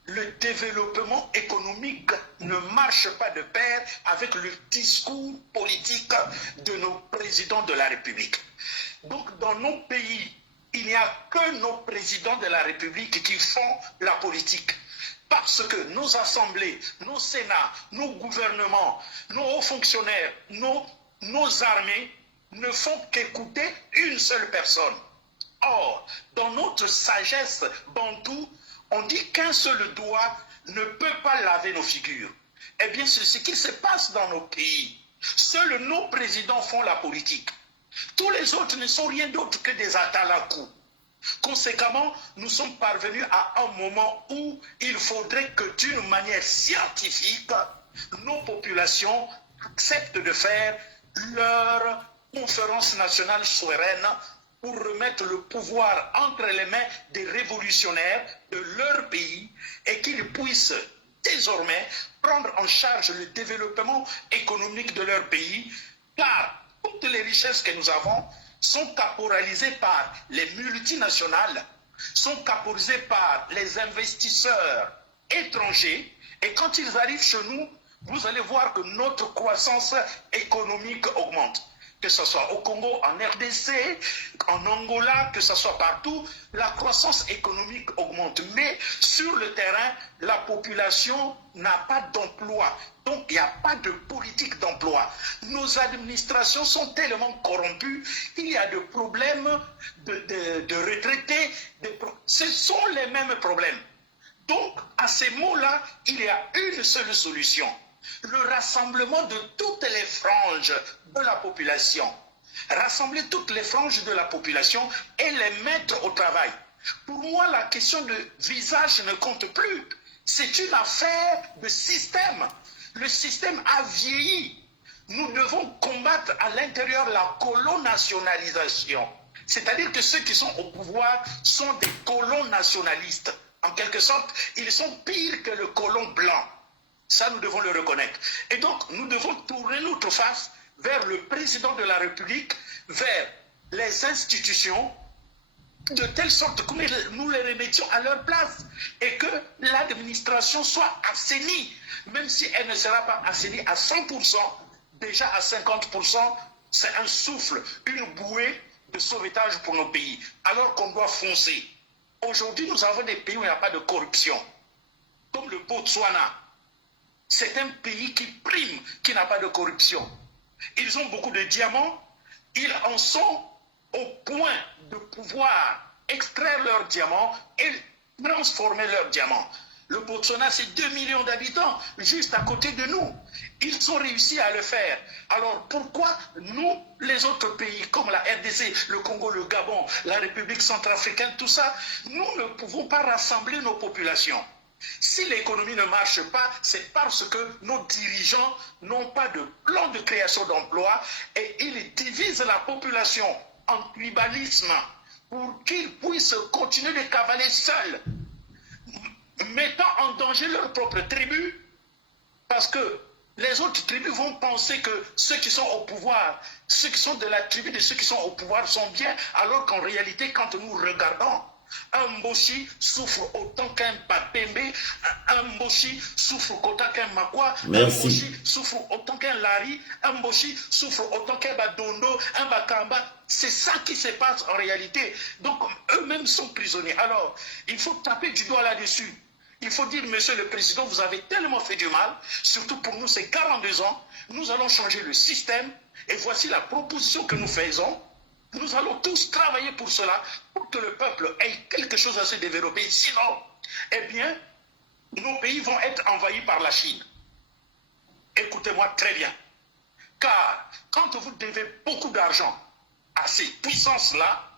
le développement économique ne marche pas de pair avec le discours politique de nos présidents de la République. Donc dans nos pays, il n'y a que nos présidents de la République qui font la politique. Parce que nos assemblées, nos sénats, nos gouvernements, nos hauts fonctionnaires, nos armées ne font qu'écouter une seule personne. Or, dans notre sagesse bantoue, on dit qu'un seul doigt ne peut pas laver nos figures. Eh bien, c'est ce qui se passe dans nos pays. Seuls nos présidents font la politique. Tous les autres ne sont rien d'autre que des atalakou. Conséquemment, nous sommes parvenus à un moment où il faudrait que d'une manière scientifique, nos populations acceptent de faire leur conférence nationale souveraine pour remettre le pouvoir entre les mains des révolutionnaires de leur pays et qu'ils puissent désormais prendre en charge le développement économique de leur pays, car toutes les richesses que nous avons sont caporalisées par les multinationales, sont caporalisées par les investisseurs étrangers, et quand ils arrivent chez nous, vous allez voir que notre croissance économique augmente. Que ce soit au Congo, en RDC, en Angola, que ce soit partout, la croissance économique augmente. Mais sur le terrain, la population n'a pas d'emploi. Donc, il n'y a pas de politique d'emploi. Nos administrations sont tellement corrompues, il y a des problèmes de retraités. Ce sont les mêmes problèmes. Donc, à ces mots-là, il y a une seule solution. Le rassemblement de toutes les franges de la population. Rassembler toutes les franges de la population et les mettre au travail. Pour moi, la question de visage ne compte plus. C'est une affaire de système. Le système a vieilli. Nous devons combattre à l'intérieur la colonationalisation. C'est-à-dire que ceux qui sont au pouvoir sont des colons nationalistes. En quelque sorte, ils sont pires que le colon blanc. Ça, nous devons le reconnaître. Et donc, nous devons tourner notre face vers le président de la République, vers les institutions, de telle sorte que nous les remettions à leur place et que l'administration soit assainie, même si elle ne sera pas assainie à 100%, déjà à 50%, c'est un souffle, une bouée de sauvetage pour nos pays, alors qu'on doit foncer. Aujourd'hui, nous avons des pays où il n'y a pas de corruption, comme le Botswana. C'est un pays qui prime, qui n'a pas de corruption. Ils ont beaucoup de diamants, ils en sont au point de pouvoir extraire leurs diamants et transformer leurs diamants. Le Botswana, c'est 2 millions d'habitants, juste à côté de nous. Ils ont réussi à le faire. Alors pourquoi nous, les autres pays, comme la RDC, le Congo, le Gabon, la République centrafricaine, tout ça, nous ne pouvons pas rassembler nos populations? Si l'économie ne marche pas, c'est parce que nos dirigeants n'ont pas de plan de création d'emplois et ils divisent la population en tribalisme pour qu'ils puissent continuer de cavaler seuls, mettant en danger leur propre tribu, parce que les autres tribus vont penser que ceux qui sont au pouvoir, ceux qui sont de la tribu de ceux qui sont au pouvoir sont bien, alors qu'en réalité, quand nous regardons, un Mboshi souffre autant qu'un Papembe, un Mboshi souffre autant qu'un Makwa, un Mboshi souffre autant qu'un Lari, un Mboshi souffre autant qu'un Badondo, un Bakamba. C'est ça qui se passe en réalité. Donc eux-mêmes sont prisonniers. Alors, il faut taper du doigt là-dessus. Il faut dire, monsieur le président, vous avez tellement fait du mal, surtout pour nous, c'est 42 ans, nous allons changer le système, et voici la proposition que nous faisons. Nous allons tous travailler pour cela, pour que le peuple ait quelque chose à se développer. Sinon, eh bien, nos pays vont être envahis par la Chine. Écoutez-moi très bien. Car quand vous devez beaucoup d'argent à ces puissances-là,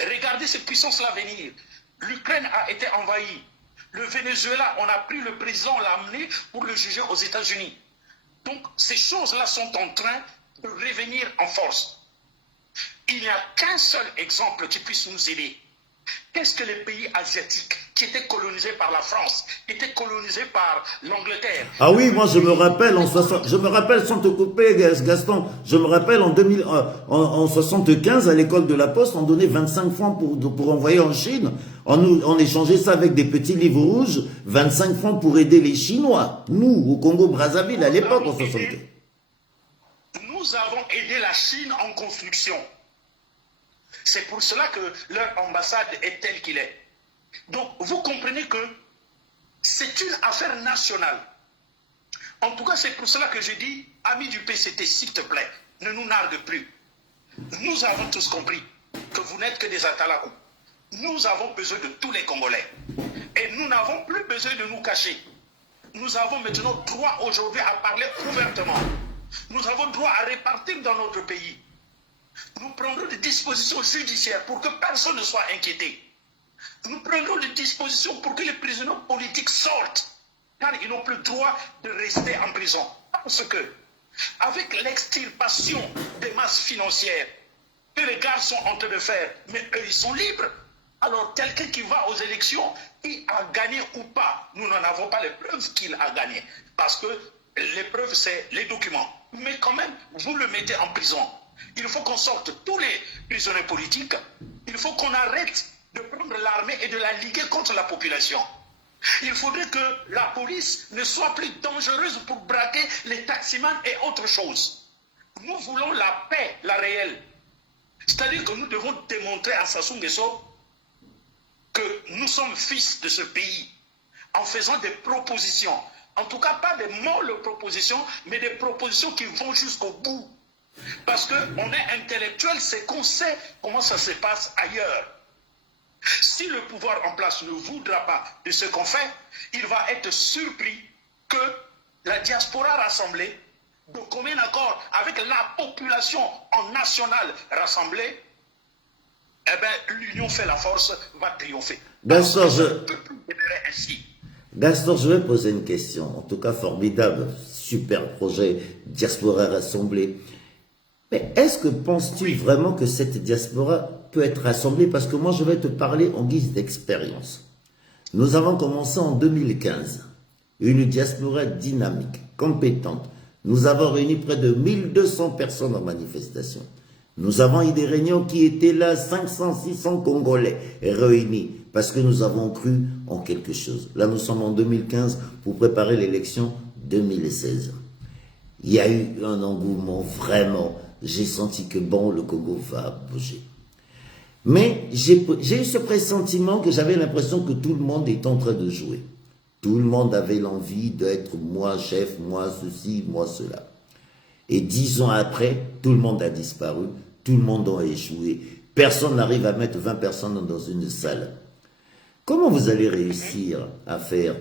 regardez ces puissances-là venir. L'Ukraine a été envahie. Le Venezuela, on a pris le président, on l'a amené pour le juger aux États-Unis. Donc, ces choses-là sont en train de revenir en force. Il n'y a qu'un seul exemple qui puisse nous aider. Qu'est-ce que les pays asiatiques qui étaient colonisés par la France, qui étaient colonisés par l'Angleterre? Ah oui, moi je me rappelle, je me rappelle sans te couper, Gaston, je me rappelle en 75, à l'école de la Poste, on donnait 25 francs pour envoyer en Chine. On échangeait ça avec des petits livres rouges, 25 francs pour aider les Chinois. Nous, au Congo-Brazzaville, à l'époque, en 75. Nous avons aidé la Chine en construction. C'est pour cela que leur ambassade est telle qu'il est. Donc, vous comprenez que c'est une affaire nationale. En tout cas, c'est pour cela que je dis, amis du PCT, s'il te plaît, ne nous nargue plus. Nous avons tous compris que vous n'êtes que des Atalakou. Nous avons besoin de tous les Congolais. Et nous n'avons plus besoin de nous cacher. Nous avons maintenant droit aujourd'hui à parler ouvertement. Nous avons droit à répartir dans notre pays. Nous prendrons des dispositions judiciaires pour que personne ne soit inquiété. Nous prendrons des dispositions pour que les prisonniers politiques sortent, car ils n'ont plus le droit de rester en prison. Parce que, avec l'extirpation des masses financières que les gars sont en train de faire, mais eux, ils sont libres. Alors, quelqu'un qui va aux élections, il a gagné ou pas. Nous n'en avons pas les preuves qu'il a gagné. Parce que les preuves, c'est les documents. Mais quand même, vous le mettez en prison. Il faut qu'on sorte tous les prisonniers politiques. Il faut qu'on arrête de prendre l'armée et de la liguer contre la population. Il faudrait que la police ne soit plus dangereuse pour braquer les taximans et autre chose. Nous voulons la paix, la réelle. C'est-à-dire que nous devons démontrer à Sassou Nguesso que nous sommes fils de ce pays en faisant des propositions. En tout cas, pas des molles propositions, mais des propositions qui vont jusqu'au bout. Parce qu'on est intellectuel, c'est qu'on sait comment ça se passe ailleurs. Si le pouvoir en place ne voudra pas de ce qu'on fait, il va être surpris que la diaspora rassemblée, de commun accord avec la population en national rassemblée, eh bien, l'union fait la force, va triompher. Gaston, ainsi. Gaston, je vais poser une question. En tout cas, formidable, super projet, diaspora rassemblée. Mais est-ce que penses-tu vraiment que cette diaspora peut être rassemblée? Parce que moi, je vais te parler en guise d'expérience. Nous avons commencé en 2015. Une diaspora dynamique, compétente. Nous avons réuni près de 1200 personnes en manifestation. Nous avons eu des réunions qui étaient là, 500, 600 Congolais réunis, parce que nous avons cru en quelque chose. Là, nous sommes en 2015 pour préparer l'élection 2016. Il y a eu un engouement, vraiment. J'ai senti que bon, le Congo va bouger. Mais j'ai eu ce pressentiment que j'avais l'impression que tout le monde est en train de jouer. Tout le monde avait l'envie d'être moi chef, moi ceci, moi cela. Et 10 ans après, tout le monde a disparu, tout le monde a échoué. Personne n'arrive à mettre 20 personnes dans une salle. Comment vous allez réussir à faire?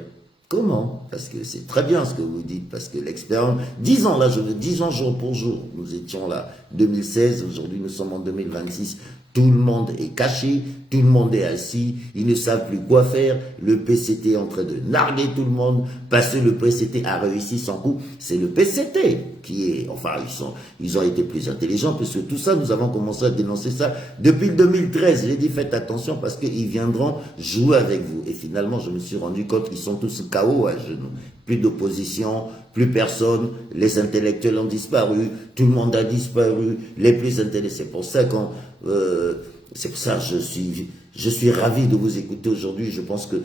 Comment? Parce que c'est très bien ce que vous dites, parce que l'expérience, 10 ans là, 10 ans jour pour jour, nous étions là, 2016, aujourd'hui nous sommes en 2026, tout le monde est caché, tout le monde est assis, ils ne savent plus quoi faire, le PCT est en train de narguer tout le monde, parce que le PCT a réussi son coup, c'est le PCT qui est, enfin ils ont été plus intelligents, parce que tout ça, nous avons commencé à dénoncer ça depuis 2013, j'ai dit faites attention parce qu'ils viendront jouer avec vous, et finalement je me suis rendu compte qu'ils sont tous KO à genoux, plus d'opposition, plus personne, les intellectuels ont disparu, tout le monde a disparu, les plus intéressés, c'est pour ça qu'on c'est pour ça que je suis ravi de vous écouter aujourd'hui. Je pense que,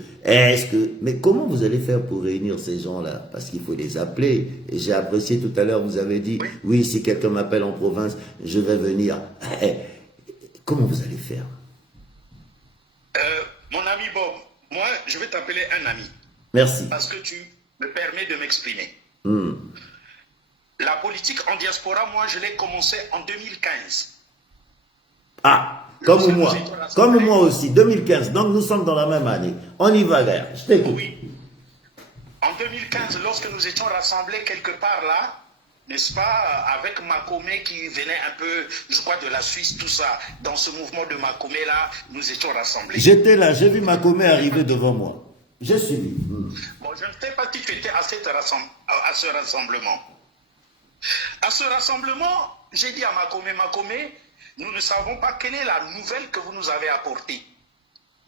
mais comment vous allez faire pour réunir ces gens-là? Parce qu'il faut les appeler. Et j'ai apprécié tout à l'heure, vous avez dit, oui, si quelqu'un m'appelle en province, je vais venir. Comment vous allez faire? Mon ami Bob, moi, je vais t'appeler un ami. Merci. Parce que tu me permets de m'exprimer. La politique en diaspora, moi, je l'ai commencé en 2015. Ah, comme moi aussi, 2015, donc nous sommes dans la même année. On y va, gars, je t'écoute. Oui. En 2015, lorsque nous étions rassemblés quelque part là, n'est-ce pas, avec Makomé qui venait un peu, je crois, de la Suisse, tout ça, dans ce mouvement de Makomé là, nous étions rassemblés. J'étais là, j'ai vu Makomé arriver devant moi. J'ai suivi. Bon, je ne sais pas si tu étais à ce rassemblement. À ce rassemblement, j'ai dit à Makomé, nous ne savons pas quelle est la nouvelle que vous nous avez apportée.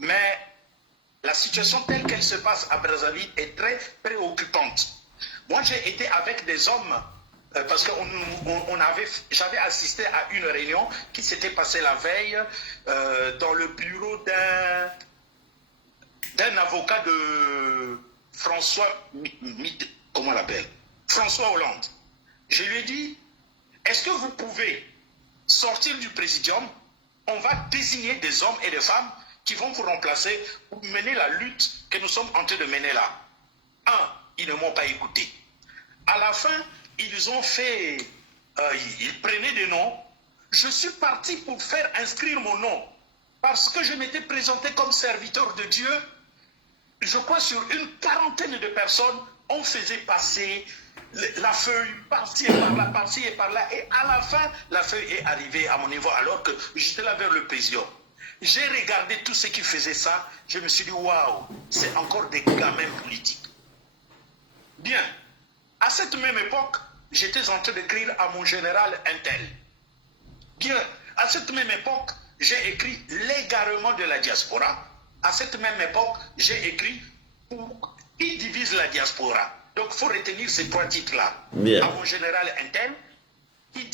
Mais la situation telle qu'elle se passe à Brazzaville est très préoccupante. Moi, j'ai été avec des hommes, parce que j'avais assisté à une réunion qui s'était passée la veille dans le bureau d'un avocat de François Hollande. Je lui ai dit, est-ce que vous pouvez sortir du présidium, on va désigner des hommes et des femmes qui vont vous remplacer pour mener la lutte que nous sommes en train de mener là. Ils ne m'ont pas écouté. À la fin, ils ont fait, ils prenaient des noms. Je suis parti pour faire inscrire mon nom parce que je m'étais présenté comme serviteur de Dieu. Je crois sur une quarantaine de personnes, on faisait passer la feuille par-ci et par-là, et à la fin, la feuille est arrivée à mon niveau alors que j'étais là vers le président. J'ai regardé tous ceux qui faisaient ça, je me suis dit, waouh, c'est encore des gamins politiques. Bien, à cette même époque, j'étais en train d'écrire à mon général Intel. Bien, à cette même époque, j'ai écrit l'égarement de la diaspora. À cette même époque, j'ai écrit qui divise la diaspora. Donc, il faut retenir ces trois titres-là. À mon général interne, qui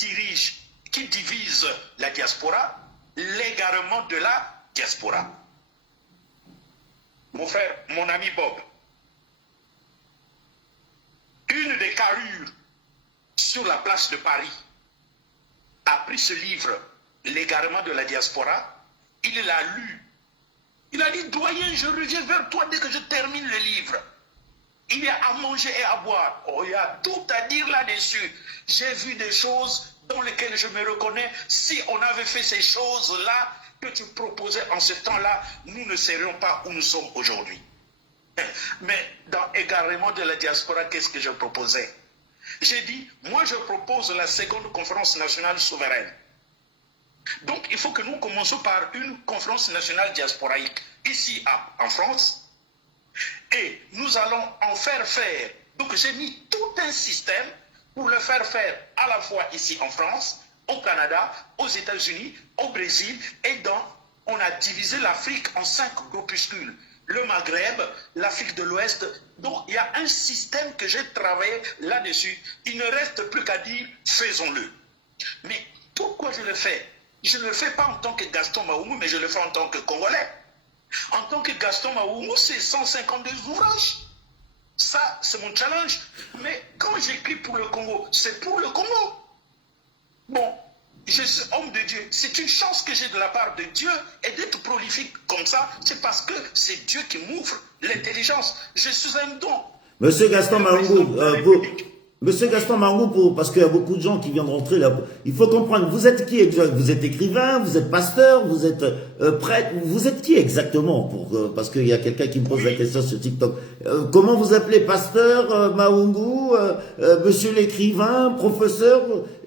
divise la diaspora, l'égarement de la diaspora. Mon frère, mon ami Bob, une des carrures sur la place de Paris a pris ce livre, l'égarement de la diaspora, il l'a lu. Il a dit, doyen, je reviens vers toi dès que je termine le livre. Il y a à manger et à boire. Oh, il y a tout à dire là-dessus. J'ai vu des choses dans lesquelles je me reconnais. Si on avait fait ces choses-là que tu proposais en ce temps-là, nous ne serions pas où nous sommes aujourd'hui. Mais dans égarement de la diaspora, qu'est-ce que je proposais? J'ai dit, moi je propose la seconde conférence nationale souveraine. Donc il faut que nous commençons par une conférence nationale diasporaïque ici en France. Et nous allons en faire faire. Donc j'ai mis tout un système pour le faire faire à la fois ici en France, au Canada, aux États-Unis, au Brésil. Et on a divisé l'Afrique en 5 groupuscules. Le Maghreb, l'Afrique de l'Ouest. Donc il y a un système que j'ai travaillé là-dessus. Il ne reste plus qu'à dire, faisons-le. Mais pourquoi je le fais? Je ne le fais pas en tant que Gaston Maoumou, mais je le fais en tant que Congolais. En tant que Gaston Maoumou, c'est 152 ouvrages. Ça, c'est mon challenge. Mais quand j'écris pour le Congo, c'est pour le Congo. Bon, je suis homme de Dieu. C'est une chance que j'ai de la part de Dieu et d'être prolifique comme ça. C'est parce que c'est Dieu qui m'ouvre l'intelligence. Je suis un don. Monsieur Gaston Maoumou, Monsieur Gaston Margot, parce qu'il y a beaucoup de gens qui viennent rentrer là. Il faut comprendre, vous êtes qui exactement? Vous êtes écrivain, vous êtes pasteur, vous êtes prêtre, vous êtes qui exactement parce qu'il y a quelqu'un qui me pose la question sur TikTok. Comment vous appelez, pasteur Maungu, monsieur l'écrivain, professeur?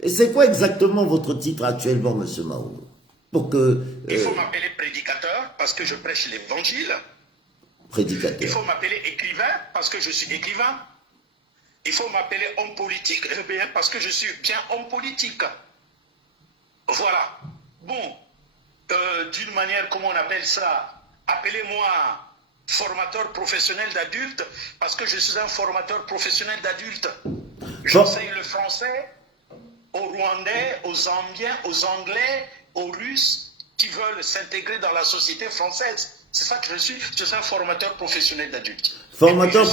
C'est quoi exactement votre titre actuellement, monsieur Maungu? Il faut m'appeler prédicateur parce que je prêche l'évangile. Prédicateur. Il faut m'appeler écrivain parce que je suis écrivain. Il faut m'appeler homme politique, bien parce que je suis bien homme politique. Voilà. Bon, d'une manière, comment on appelle ça? Appelez-moi formateur professionnel d'adultes, parce que je suis un formateur professionnel d'adultes. J'enseigne le français aux Rwandais, aux Zambiens, aux Anglais, aux Russes qui veulent s'intégrer dans la société française. C'est ça que je suis un formateur professionnel d'adultes. Formateur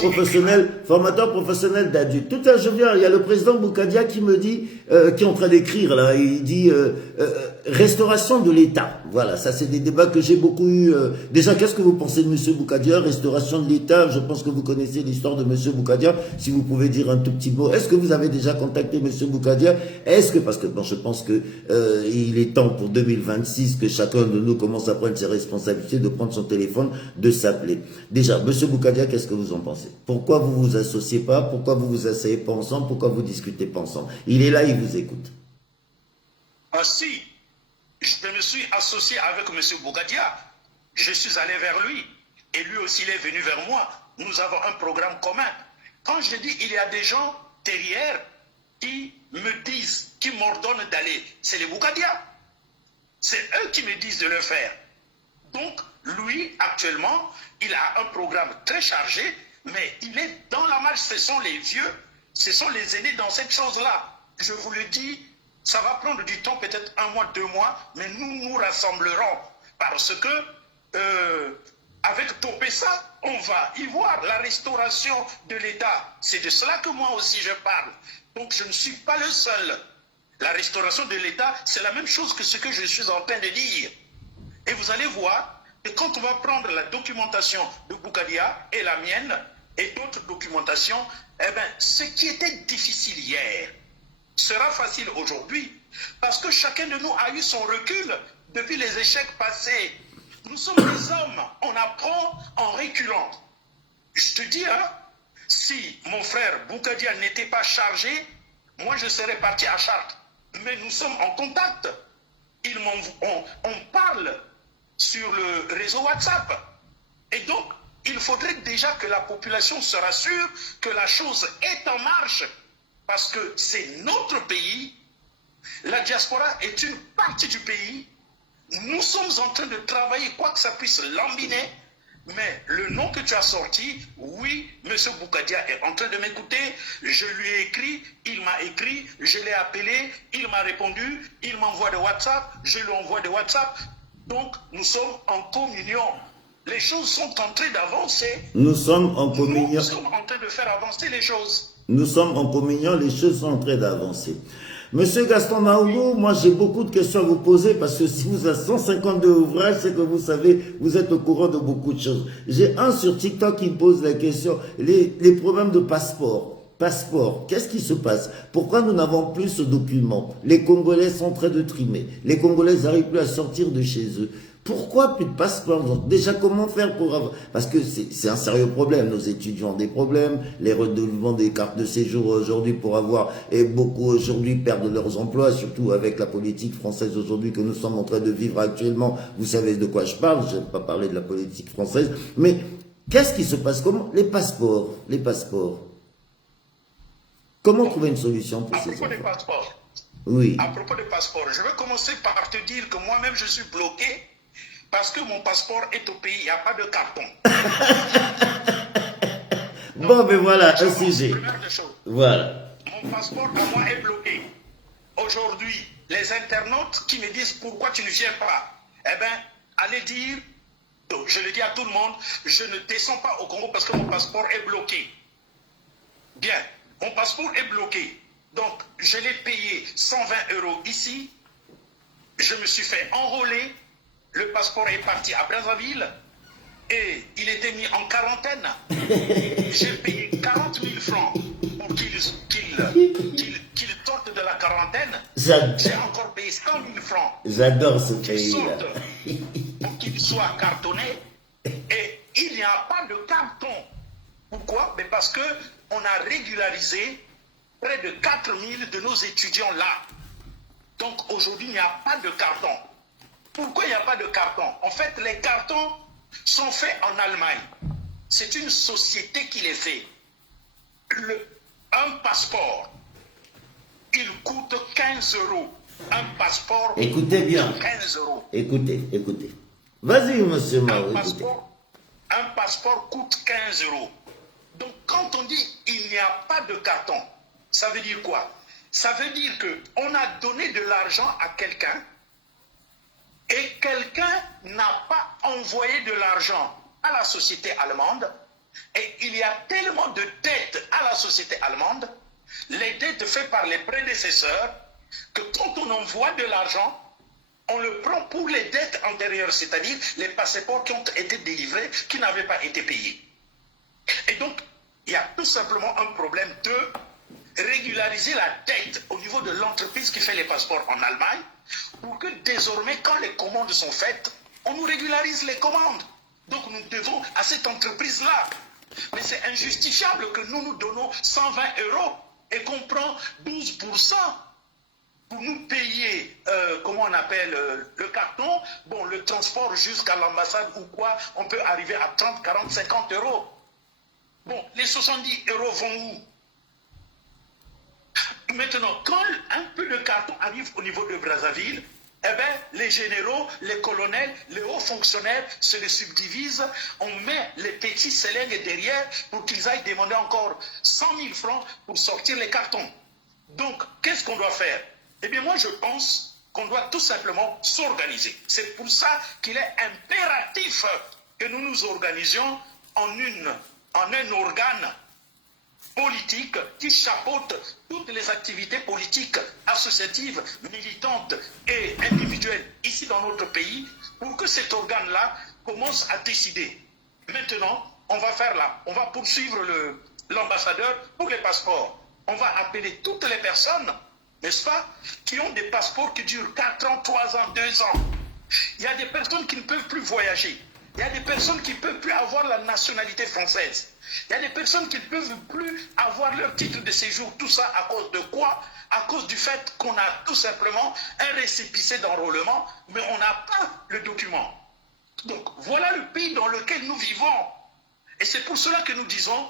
professionnel d'adultes. Tout à l'heure, je viens, il y a le président Boukadia qui me dit, qui est en train d'écrire là, il dit restauration de l'État. Voilà, ça c'est des débats que j'ai beaucoup eu. Déjà, qu'est-ce que vous pensez de monsieur Boukadia? Restauration de l'État, je pense que vous connaissez l'histoire de monsieur Boukadia. Si vous pouvez dire un tout petit mot. Est-ce que vous avez déjà contacté monsieur Boukadia? Parce que bon, je pense que il est temps pour 2026 que chacun de nous commence à prendre ses responsabilités, de prendre son téléphone, de s'appeler. Déjà, monsieur Boukadia, qu'est-ce que vous en pensez? Pourquoi vous vous associez pas? Pourquoi vous vous asseyez pas ensemble? Pourquoi vous discutez pas ensemble? Il est là, il vous écoute. Ah si, je me suis associé avec monsieur Boukadia. Je suis allé vers lui et lui aussi il est venu vers moi. Nous avons un programme commun. Quand je dis il y a des gens derrière qui me disent, qui m'ordonnent d'aller, c'est les Boukadia. C'est eux qui me disent de le faire. Donc, lui, actuellement, il a un programme très chargé, mais il est dans la marche. Ce sont les vieux, ce sont les aînés dans cette chose-là. Je vous le dis, ça va prendre du temps, peut-être 1 mois, 2 mois, mais nous nous rassemblerons. Parce que, avec Topessa, on va y voir la restauration de l'État. C'est de cela que moi aussi je parle. Donc, je ne suis pas le seul. La restauration de l'État, c'est la même chose que ce que je suis en train de dire. Et vous allez voir que quand on va prendre la documentation de Boukadia et la mienne et d'autres documentations, eh bien, ce qui était difficile hier sera facile aujourd'hui parce que chacun de nous a eu son recul depuis les échecs passés. Nous sommes des hommes, on apprend en reculant. Je te dis, hein, si mon frère Boukadia n'était pas chargé, moi je serais parti à Chartres. Mais nous sommes en contact. On parle sur le réseau WhatsApp. Et donc, il faudrait déjà que la population se rassure que la chose est en marche. Parce que c'est notre pays. La diaspora est une partie du pays. nous sommes en train de travailler, quoi que ça puisse lambiner, mais le nom que tu as sorti, oui, M. Boukadia est en train de m'écouter, je lui ai écrit, il m'a écrit, je l'ai appelé, il m'a répondu, il m'envoie des WhatsApp, je lui envoie des WhatsApp, donc nous sommes en communion. Les choses sont en train d'avancer. Nous sommes en communion. Nous sommes en train de faire avancer les choses. Nous sommes en communion, les choses sont en train d'avancer. Monsieur Gaston Maoulou, moi j'ai beaucoup de questions à vous poser parce que si vous avez 152 ouvrages, c'est que vous savez, vous êtes au courant de beaucoup de choses. J'ai un sur TikTok qui me pose la question, les problèmes de passeport. Passeport, qu'est-ce qui se passe? Pourquoi nous n'avons plus ce document? Les Congolais sont en train de trimer. Les Congolais n'arrivent plus à sortir de chez eux. Pourquoi plus de passeport? Donc déjà, comment faire pour avoir... Parce que c'est un sérieux problème. Nos étudiants ont des problèmes. Les renouvellements des cartes de séjour aujourd'hui pour avoir... Et beaucoup aujourd'hui perdent leurs emplois, surtout avec la politique française aujourd'hui que nous sommes en train de vivre actuellement. Vous savez de quoi je parle. Je ne vais pas parler de la politique française. Mais qu'est-ce qui se passe? Comment? Les passeports. Les passeports. Comment trouver une solution pour ces enfants? À propos des passeports. Oui. À propos des passeports, je vais commencer par te dire que moi-même je suis bloqué parce que mon passeport est au pays, il n'y a pas de carton. Bon, ben voilà, un sujet. Voilà. Mon passeport à moi est bloqué. Aujourd'hui, les internautes qui me disent pourquoi tu ne viens pas, eh bien, allez dire, je le dis à tout le monde, je ne descends pas au Congo parce que mon passeport est bloqué. Bien, mon passeport est bloqué. Donc, je l'ai payé 120 € ici. Je me suis fait enrôler. Le passeport est parti à Brazzaville. Et il était mis en quarantaine. J'ai payé 40 000 francs pour qu'il sorte de la quarantaine. J'ai encore payé 100 000 francs. J'adore ce pays-là. Pour qu'il soit cartonné. Et il n'y a pas de carton. Pourquoi? Mais parce qu'on a régularisé près de 4 000 de nos étudiants là. Donc aujourd'hui, il n'y a pas de carton. Pourquoi il n'y a pas de carton? En fait, les cartons sont faits en Allemagne. C'est une société qui les fait. Un passeport, il coûte 15 €. Un passeport écoutez bien. coûte 15 €. Écoutez. Vas-y, monsieur Mao, un passeport coûte 15 €. Donc quand on dit il n'y a pas de carton, ça veut dire quoi? Ça veut dire qu'on a donné de l'argent à quelqu'un et quelqu'un n'a pas envoyé de l'argent à la société allemande et il y a tellement de dettes à la société allemande, les dettes faites par les prédécesseurs, que quand on envoie de l'argent, on le prend pour les dettes antérieures, c'est-à-dire les passeports qui ont été délivrés, qui n'avaient pas été payés. Et donc, il y a tout simplement un problème de régulariser la dette au niveau de l'entreprise qui fait les passeports en Allemagne, pour que désormais, quand les commandes sont faites, on nous régularise les commandes. Donc nous devons à cette entreprise-là. Mais c'est injustifiable que nous donnons 120 € et qu'on prend 12% pour nous payer, comment on appelle, le carton. Bon, le transport jusqu'à l'ambassade ou quoi, on peut arriver à 30, 40, 50 €. Bon, les 70 € vont où? Maintenant, quand un peu de carton arrive au niveau de Brazzaville, eh bien, les généraux, les colonels, les hauts fonctionnaires se les subdivisent. On met les petits seringues derrière pour qu'ils aillent demander encore 100 000 francs pour sortir les cartons. Donc, qu'est-ce qu'on doit faire? Eh bien, moi, je pense qu'on doit tout simplement s'organiser. C'est pour ça qu'il est impératif que nous nous organisions en un organe politique qui chapeaute toutes les activités politiques, associatives, militantes et individuelles ici dans notre pays pour que cet organe-là commence à décider. Maintenant, on va poursuivre l'ambassadeur pour les passeports. On va appeler toutes les personnes, n'est-ce pas, qui ont des passeports qui durent 4 ans, 3 ans, 2 ans. Il y a des personnes qui ne peuvent plus voyager. Il y a des personnes qui ne peuvent plus avoir la nationalité française. Il y a des personnes qui ne peuvent plus avoir leur titre de séjour. Tout ça à cause de quoi? À cause du fait qu'on a tout simplement un récépissé d'enrôlement, mais on n'a pas le document. Donc voilà le pays dans lequel nous vivons. Et c'est pour cela que nous disons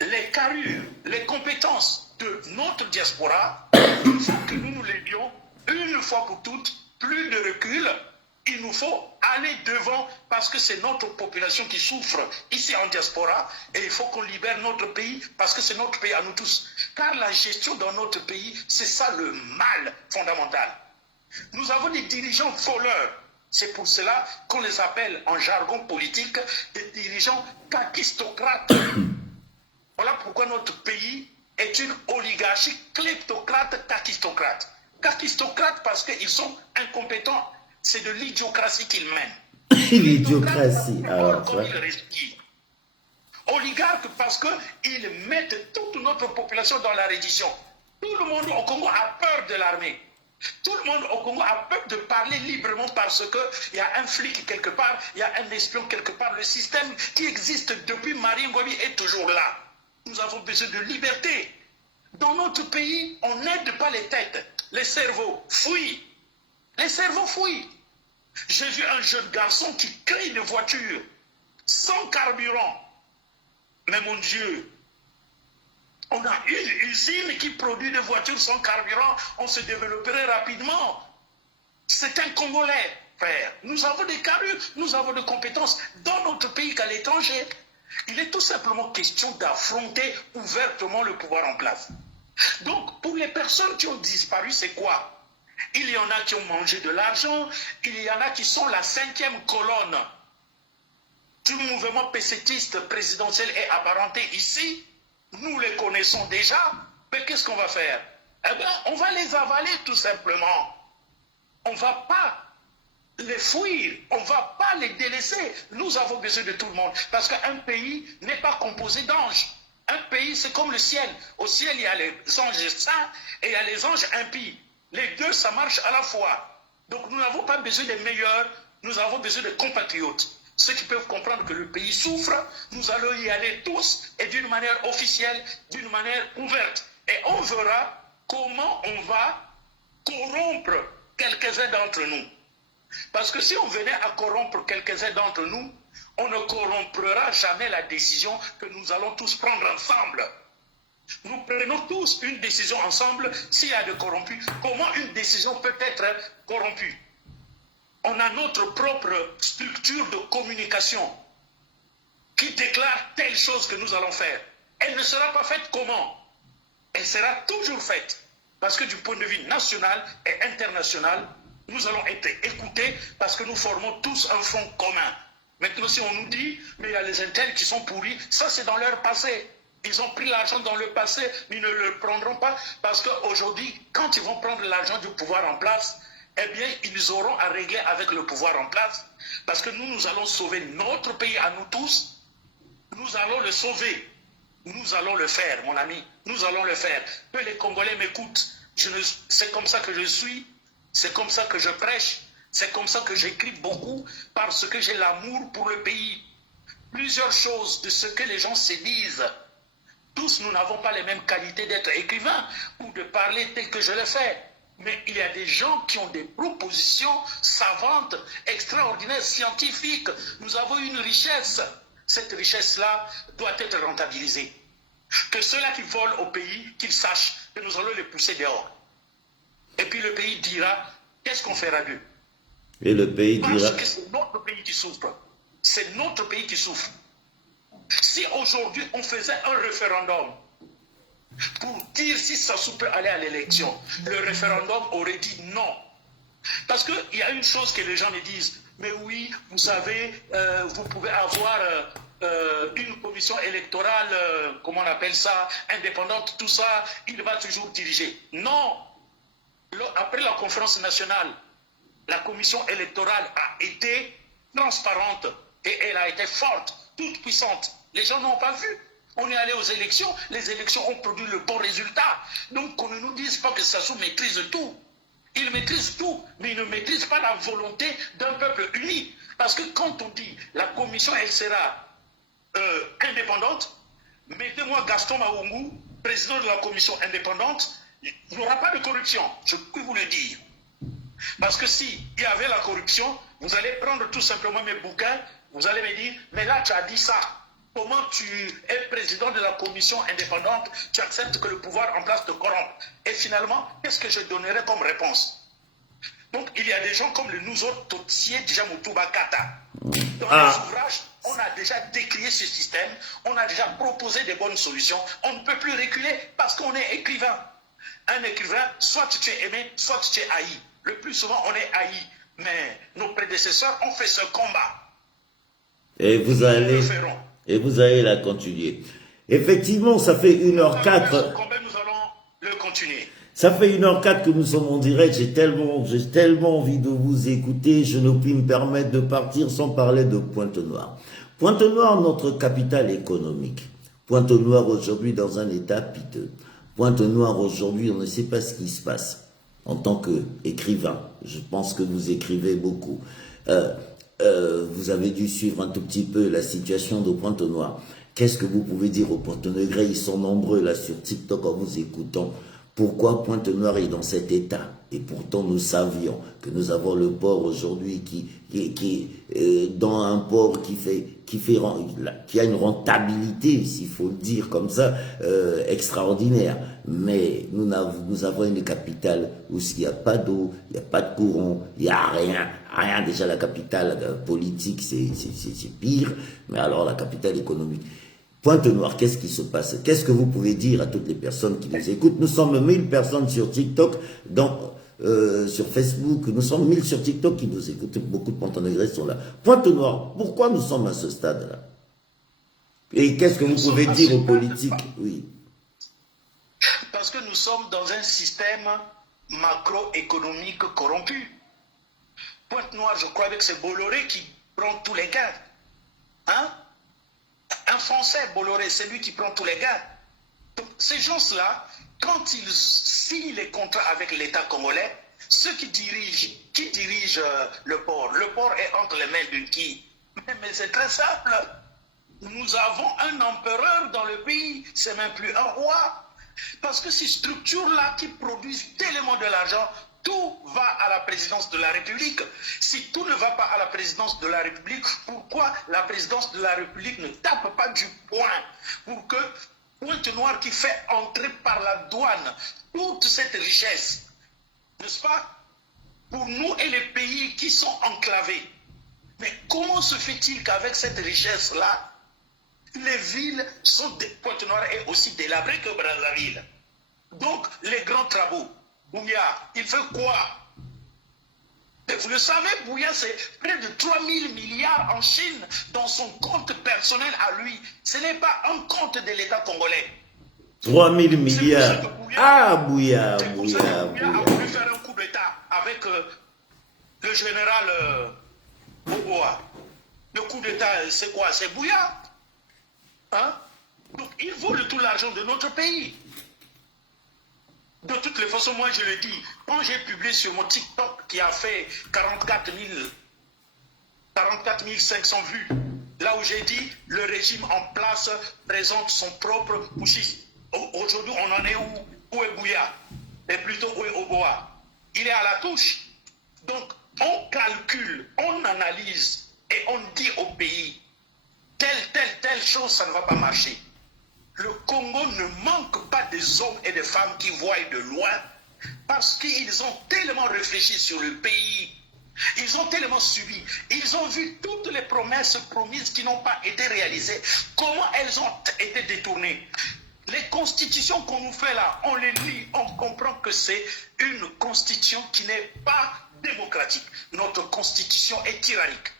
les carrures, les compétences de notre diaspora, il faut que nous nous l'aidions une fois pour toutes plus de recul. Il nous faut aller devant parce que c'est notre population qui souffre ici en diaspora et il faut qu'on libère notre pays parce que c'est notre pays à nous tous. Car la gestion dans notre pays, c'est ça le mal fondamental. Nous avons des dirigeants voleurs. C'est pour cela qu'on les appelle en jargon politique des dirigeants kakistocrates. Voilà pourquoi notre pays est une oligarchie kleptocrate, kakistocrate. Kakistocrate parce qu'ils sont incompétents. C'est de l'idiocratie qu'ils mènent. L'idiocratie, alors ça. Oligarques parce qu'ils mettent toute notre population dans la reddition. Tout le monde au Congo a peur de l'armée. Tout le monde au Congo a peur de parler librement parce qu'il y a un flic quelque part, il y a un espion quelque part. Le système qui existe depuis Marie Ngouabi est toujours là. Nous avons besoin de liberté. Dans notre pays, on n'aide pas les têtes. Les cerveaux fuient. Les cerveaux fuient. J'ai vu un jeune garçon qui crée une voiture sans carburant. Mais mon Dieu, on a une usine qui produit des voitures sans carburant, on se développerait rapidement. C'est un Congolais, frère. Nous avons des carburants, nous avons des compétences dans notre pays qu'à l'étranger. Il est tout simplement question d'affronter ouvertement le pouvoir en place. Donc, pour les personnes qui ont disparu, c'est quoi? Il y en a qui ont mangé de l'argent, il y en a qui sont la 5e colonne du mouvement pécétiste présidentiel et apparenté ici. Nous les connaissons déjà, mais qu'est-ce qu'on va faire? Eh bien, on va les avaler tout simplement. On ne va pas les fuir, on ne va pas les délaisser. Nous avons besoin de tout le monde, parce qu'un pays n'est pas composé d'anges. Un pays, c'est comme le ciel. Au ciel, il y a les anges saints et il y a les anges impies. Les deux, ça marche à la fois. Donc nous n'avons pas besoin des meilleurs, nous avons besoin de compatriotes. Ceux qui peuvent comprendre que le pays souffre, nous allons y aller tous et d'une manière officielle, d'une manière ouverte. Et on verra comment on va corrompre quelques-uns d'entre nous. Parce que si on venait à corrompre quelques-uns d'entre nous, on ne corrompra jamais la décision que nous allons tous prendre ensemble. Nous prenons tous une décision ensemble. S'il y a de corrompus, comment une décision peut être corrompue? On a notre propre structure de communication qui déclare telle chose que nous allons faire. Elle ne sera pas faite comment? Elle sera toujours faite. Parce que du point de vue national et international, nous allons être écoutés parce que nous formons tous un front commun. Maintenant, si on nous dit, mais il y a les intels qui sont pourris, ça c'est dans leur passé. Ils ont pris l'argent dans le passé, mais ils ne le prendront pas parce qu'aujourd'hui, quand ils vont prendre l'argent du pouvoir en place, eh bien, ils auront à régler avec le pouvoir en place. Parce que nous, nous allons sauver notre pays à nous tous. Nous allons le sauver. Nous allons le faire, mon ami. Nous allons le faire. Que les Congolais m'écoutent. C'est comme ça que je suis. C'est comme ça que je prêche. C'est comme ça que j'écris beaucoup. Parce que j'ai l'amour pour le pays. Plusieurs choses de ce que les gens se disent. Tous, nous n'avons pas les mêmes qualités d'être écrivains ou de parler tel que je le fais. Mais il y a des gens qui ont des propositions savantes, extraordinaires, scientifiques. Nous avons une richesse. Cette richesse-là doit être rentabilisée. Que ceux-là qui volent au pays, qu'ils sachent que nous allons les pousser dehors. Et puis le pays dira, qu'est-ce qu'on fera d'eux? Et le pays dira... Parce que c'est notre pays qui souffre. C'est notre pays qui souffre. Si aujourd'hui on faisait un référendum pour dire si Sassou peut aller à l'élection, le référendum aurait dit non. Parce qu'il y a une chose que les gens me disent, mais oui, vous savez, vous pouvez avoir une commission électorale, comment on appelle ça, indépendante, tout ça, il va toujours diriger. Non. Après la conférence nationale, la commission électorale a été transparente et elle a été forte, toute puissante. Les gens n'ont pas vu. On est allé aux élections, les élections ont produit le bon résultat. Donc qu'on ne nous dise pas que Sassou maîtrise tout. Il maîtrise tout, mais il ne maîtrise pas la volonté d'un peuple uni. Parce que quand on dit la commission, elle sera indépendante, mettez-moi Gaston Maungu, président de la commission indépendante, il n'y aura pas de corruption, je peux vous le dire. Parce que s'il y avait la corruption, vous allez prendre tout simplement mes bouquins, vous allez me dire, mais là tu as dit ça. Comment tu es président de la commission indépendante, tu acceptes que le pouvoir en place te corrompe? Et finalement, qu'est-ce que je donnerai comme réponse? Donc, il y a des gens comme le Nuzo Totsié Djamoutouba Kata. Dans les ouvrages, on a déjà décrié ce système, on a déjà proposé des bonnes solutions. On ne peut plus reculer parce qu'on est écrivain. Un écrivain, soit tu es aimé, soit tu es haï. Le plus souvent, on est haï. Mais nos prédécesseurs ont fait ce combat. Et vous allez la continuer. Effectivement, ça fait 1h04. Ce combat, nous allons le continuer. Ça fait 1h04 que nous sommes en direct. J'ai tellement envie de vous écouter. Je ne puis me permettre de partir sans parler de Pointe-Noire. Pointe-Noire, notre capitale économique. Pointe-Noire aujourd'hui dans un état piteux. Pointe-Noire aujourd'hui, on ne sait pas ce qui se passe. En tant qu'écrivain, je pense que vous écrivez beaucoup. Vous avez dû suivre un tout petit peu la situation de Pointe-Noire. Qu'est-ce que vous pouvez dire aux Pointe-Noire? Ils sont nombreux là sur TikTok en vous écoutant. Pourquoi Pointe-Noire est dans cet état? Et pourtant nous savions que nous avons le port aujourd'hui qui est dans un port qui a une rentabilité, s'il faut le dire comme ça, extraordinaire. Mais nous avons une capitale où il n'y a pas d'eau, il n'y a pas de courant, il n'y a rien. Déjà la capitale politique c'est pire, mais alors la capitale économique. Pointe-Noire, qu'est-ce qui se passe? Qu'est-ce que vous pouvez dire à toutes les personnes qui nous écoutent? Nous sommes 1000 personnes sur TikTok, sur Facebook, nous sommes 1000 sur TikTok qui nous écoutent. Beaucoup de Pointe-Noire sont là. Pointe-Noire, pourquoi nous sommes à ce stade-là? Et qu'est-ce que vous pouvez dire aux politiques? Oui. Parce que nous sommes dans un système macroéconomique corrompu. Pointe-Noire, je crois que c'est Bolloré qui prend tous les gains. Hein? Un Français, Bolloré, c'est lui qui prend tous les gars. Donc, ces gens-là, quand ils signent les contrats avec l'État congolais, ceux qui dirigent le port est entre les mains de qui? Mais c'est très simple. Nous avons un empereur dans le pays, c'est même plus un roi. Parce que ces structures-là qui produisent tellement de l'argent, tout va à la présidence de la République. Si tout ne va pas à la présidence de la République, pourquoi la présidence de la République ne tape pas du poing pour que Pointe-Noire qui fait entrer par la douane toute cette richesse, n'est-ce pas, pour nous et les pays qui sont enclavés? Mais comment se fait-il qu'avec cette richesse-là, les villes sont Pointe-Noire est aussi délabrée que Brazzaville? Donc, les grands travaux, Bouya, il fait quoi? Mais vous le savez, Bouya, c'est près de 3000 milliards en Chine dans son compte personnel à lui. Ce n'est pas un compte de l'État congolais. 3000 milliards. Bouya. C'est pour ça que Bouya a voulu faire un coup d'État avec le général Boboa. Le coup d'État, c'est quoi? C'est Bouya. Hein? Donc, il vole tout l'argent de notre pays. De toutes les façons, moi je le dis, quand j'ai publié sur mon TikTok qui a fait 44 500 vues, là où j'ai dit le régime en place présente son propre pouchis. Aujourd'hui, on en est où est Bouya? Et plutôt où est Oboa? Il est à la touche. Donc, on calcule, on analyse et on dit au pays, telle chose, ça ne va pas marcher. Le Congo ne manque pas des hommes et des femmes qui voient de loin parce qu'ils ont tellement réfléchi sur le pays, ils ont tellement subi, ils ont vu toutes les promesses promises qui n'ont pas été réalisées, comment elles ont été détournées. Les constitutions qu'on nous fait là, on les lit, on comprend que c'est une constitution qui n'est pas démocratique. Notre constitution est tyrannique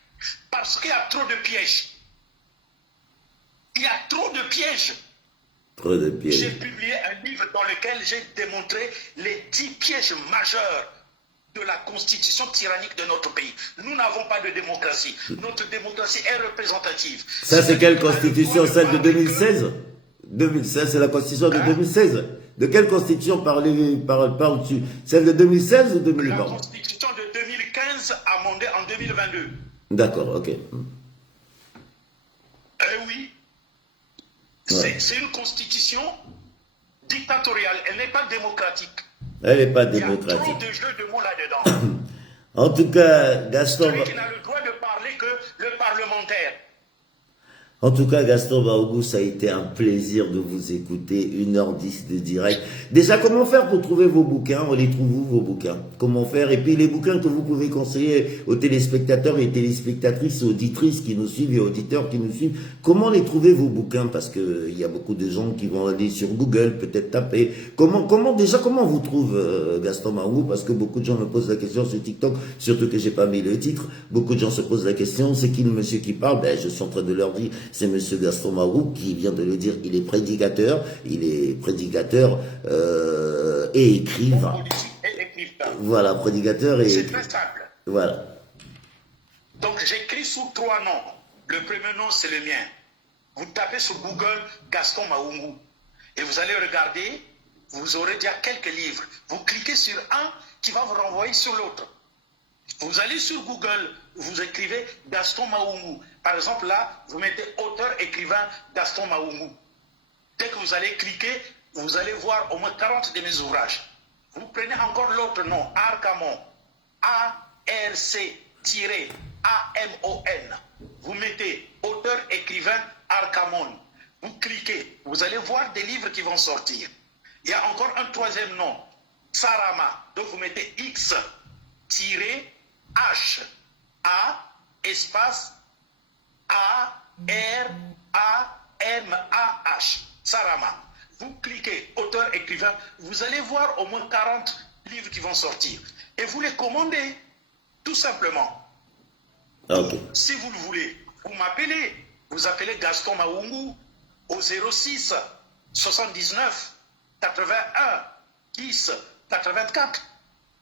parce qu'il y a trop de pièges. Il y a trop de pièges. J'ai publié un livre dans lequel j'ai démontré les 10 pièges majeurs de la constitution tyrannique de notre pays. Nous n'avons pas de démocratie. Notre démocratie est représentative. Ça, c'est quelle constitution? Celle de 2016? 2016, c'est la constitution de 2016. De quelle constitution parles-tu? Celle de 2016 ou 2020? La constitution de 2015 amendée en 2022. D'accord, ok. Oui. Ouais. C'est une constitution dictatoriale. Elle n'est pas démocratique. Elle n'est pas démocratique. Il y a trop de jeux de mots là-dedans. En tout cas, Gaston... Celui qui n'a le droit de parler que le parlementaire. En tout cas, Gaston Maougou, ça a été un plaisir de vous écouter, 1h10 de direct. Déjà, comment faire pour trouver vos bouquins? On les trouve où, vos bouquins? Comment faire? Et puis, les bouquins que vous pouvez conseiller aux téléspectateurs et téléspectatrices, auditrices qui nous suivent et auditeurs qui nous suivent, comment les trouver, vos bouquins? Parce que il y a beaucoup de gens qui vont aller sur Google, peut-être taper. Comment vous trouve Gaston Maougou? Parce que beaucoup de gens me posent la question sur TikTok, surtout que j'ai pas mis le titre. Beaucoup de gens se posent la question, c'est qui le monsieur qui parle? Ben, je suis en train de leur dire, c'est monsieur Gaston Maougou qui vient de le dire. Il est prédicateur et écrivain. Voilà, prédicateur et C'est très simple. voilà. Donc j'écris sous 3 noms. Le premier nom, c'est le mien. Vous tapez sur Google Gaston Maougou et vous allez regarder, vous aurez déjà quelques livres. Vous cliquez sur un qui va vous renvoyer sur l'autre. Vous allez sur Google, vous écrivez Gaston Maougou. Par exemple, là, vous mettez auteur, écrivain Gaston Maougou. Dès que vous allez cliquer, vous allez voir au moins 40 de mes ouvrages. Vous prenez encore l'autre nom, Arcamon. A-R-C-A-M-O-N. Vous mettez auteur, écrivain Arcamon. Vous cliquez, vous allez voir des livres qui vont sortir. Il y a encore un troisième nom, Sarama. Donc vous mettez X-H-A espace A-R-A-M-A-H. Sarama. Vous cliquez auteur, écrivain, vous allez voir au moins 40 livres qui vont sortir. Et vous les commandez, tout simplement. Ok. Si vous le voulez, vous m'appelez. Vous appelez Gaston Maougou au 06 79 81 10 84.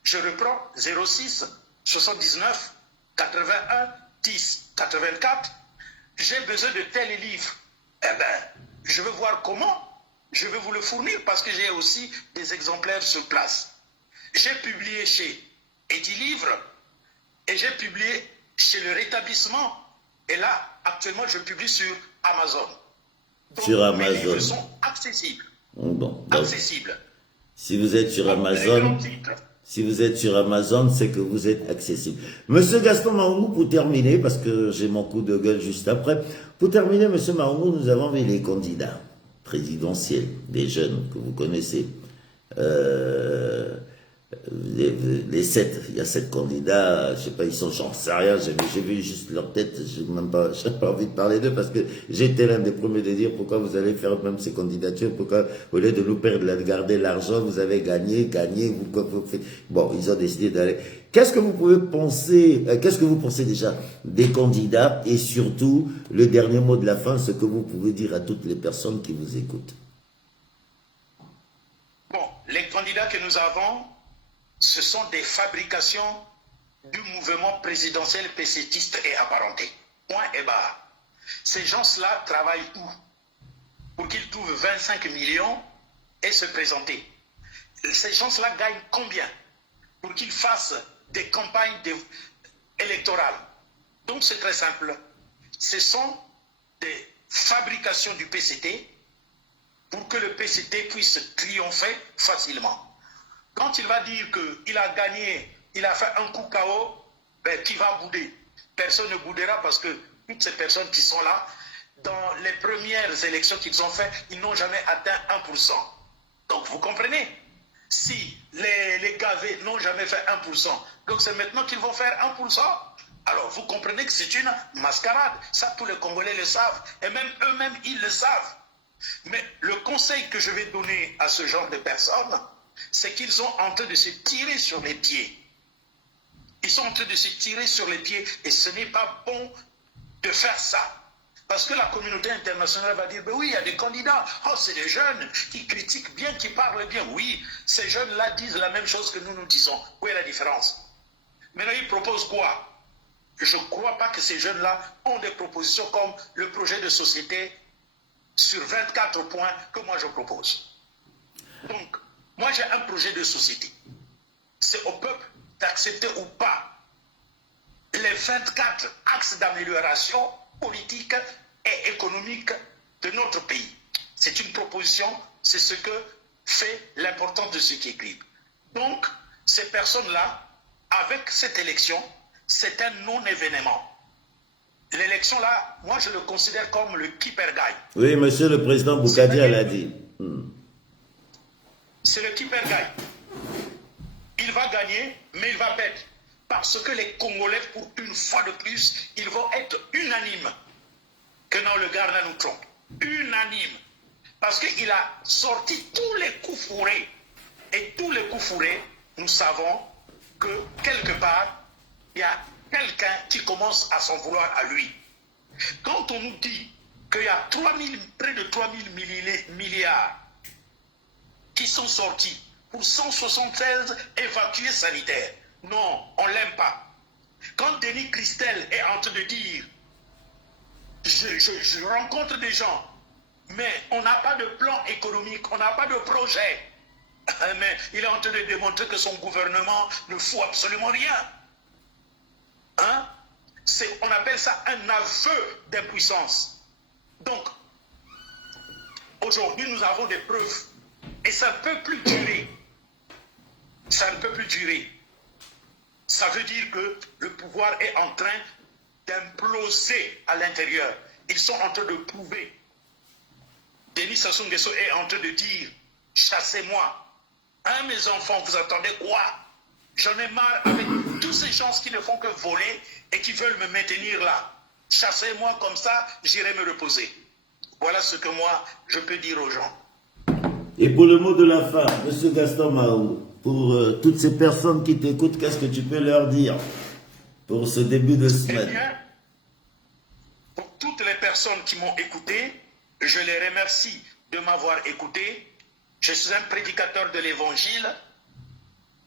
Je reprends 06 79 81 10 84. J'ai besoin de tel livre. Eh bien, je veux voir comment. Je vais vous le fournir parce que j'ai aussi des exemplaires sur place. J'ai publié chez Edilivre et j'ai publié chez Le Rétablissement. Et là, actuellement, je publie sur Amazon. Donc, Sur mes livres Amazon. sont accessibles. Bon, donc, Accessibles. si vous êtes sur Les Amazon, grands titres. si vous êtes sur Amazon, c'est que vous êtes accessible. Monsieur Gaston Maougou, pour terminer, parce que j'ai mon coup de gueule juste après, pour terminer, monsieur Maougou, nous avons vu les candidats présidentiels, des jeunes que vous connaissez. Les 7, il y a 7 candidats, je sais pas, ils sont, j'en sais rien, j'ai vu juste leur tête, j'ai pas envie de parler d'eux parce que j'étais l'un des premiers de dire pourquoi vous allez faire même ces candidatures, pourquoi au lieu de nous perdre, de garder l'argent, vous avez gagné, vous faites. Bon, ils ont décidé d'aller. Qu'est-ce que vous pensez déjà des candidats et surtout, le dernier mot de la fin, ce que vous pouvez dire à toutes les personnes qui vous écoutent? Bon, les candidats que nous avons, ce sont des fabrications du mouvement présidentiel PCTiste et apparenté. Point et barre. Ces gens-là travaillent où? Pour qu'ils trouvent 25 millions et se présenter. Ces gens-là gagnent combien? Pour qu'ils fassent des campagnes électorales. Donc c'est très simple. Ce sont des fabrications du PCT pour que le PCT puisse triompher facilement. Quand il va dire qu'il a gagné, il a fait un coup KO, ben, qui va bouder? Personne ne boudera parce que toutes ces personnes qui sont là, dans les premières élections qu'ils ont faites, ils n'ont jamais atteint 1%. Donc vous comprenez? Si les gavés n'ont jamais fait 1%, donc c'est maintenant qu'ils vont faire 1%. Alors vous comprenez que c'est une mascarade. Ça, tous les Congolais le savent. Et même eux-mêmes, ils le savent. Mais le conseil que je vais donner à ce genre de personnes, c'est qu'ils sont en train de se tirer sur les pieds. Ils sont en train de se tirer sur les pieds et ce n'est pas bon de faire ça. Parce que la communauté internationale va dire, ben oui, il y a des candidats, oh c'est des jeunes qui critiquent bien, qui parlent bien. Oui, ces jeunes-là disent la même chose que nous disons. Où est la différence? Maintenant, ils proposent quoi? Je ne crois pas que ces jeunes-là ont des propositions comme le projet de société sur 24 points que moi je propose. Donc, moi j'ai un projet de société. C'est au peuple d'accepter ou pas les 24 axes d'amélioration politique et économique de notre pays. C'est une proposition, c'est ce que fait l'importance de ceux qui écrivent. Donc, ces personnes-là, avec cette élection, c'est un non-événement. l'élection là, moi je le considère comme le keeper guy. Oui, monsieur le président Boukadia l'a dit. C'est le keeper guy. Il va gagner, mais il va perdre. Parce que les Congolais, pour une fois de plus, ils vont être unanimes que non, le Garda nous trompe. Unanime. Parce qu'il a sorti tous les coups fourrés. Et tous les coups fourrés, nous savons que quelque part, il y a quelqu'un qui commence à s'en vouloir à lui. Quand on nous dit qu'il y a près de 3 000 milliards qui sont sortis pour 176 évacués sanitaires, non, on ne l'aime pas. Quand Denis Christel est en train de dire je rencontre des gens, mais on n'a pas de plan économique, on n'a pas de projet. Mais il est en train de démontrer que son gouvernement ne fout absolument rien. Hein? On appelle ça un aveu d'impuissance. Donc, aujourd'hui, nous avons des preuves. Et ça ne peut plus durer. Ça ne peut plus durer. Ça veut dire que le pouvoir est en train d'imploser à l'intérieur. Ils sont en train de prouver. Denis Sassou Nguesso est en train de dire « Chassez-moi ». Hein, mes enfants, vous attendez quoi? J'en ai marre avec tous ces gens qui ne font que voler et qui veulent me maintenir là. Chassez-moi comme ça, j'irai me reposer. Voilà ce que moi, je peux dire aux gens. Et pour le mot de la fin, M. Gaston Mahou, pour toutes ces personnes qui t'écoutent, qu'est-ce que tu peux leur dire pour ce début de semaine? Eh bien, pour toutes les personnes qui m'ont écouté, je les remercie de m'avoir écouté. Je suis un prédicateur de l'évangile.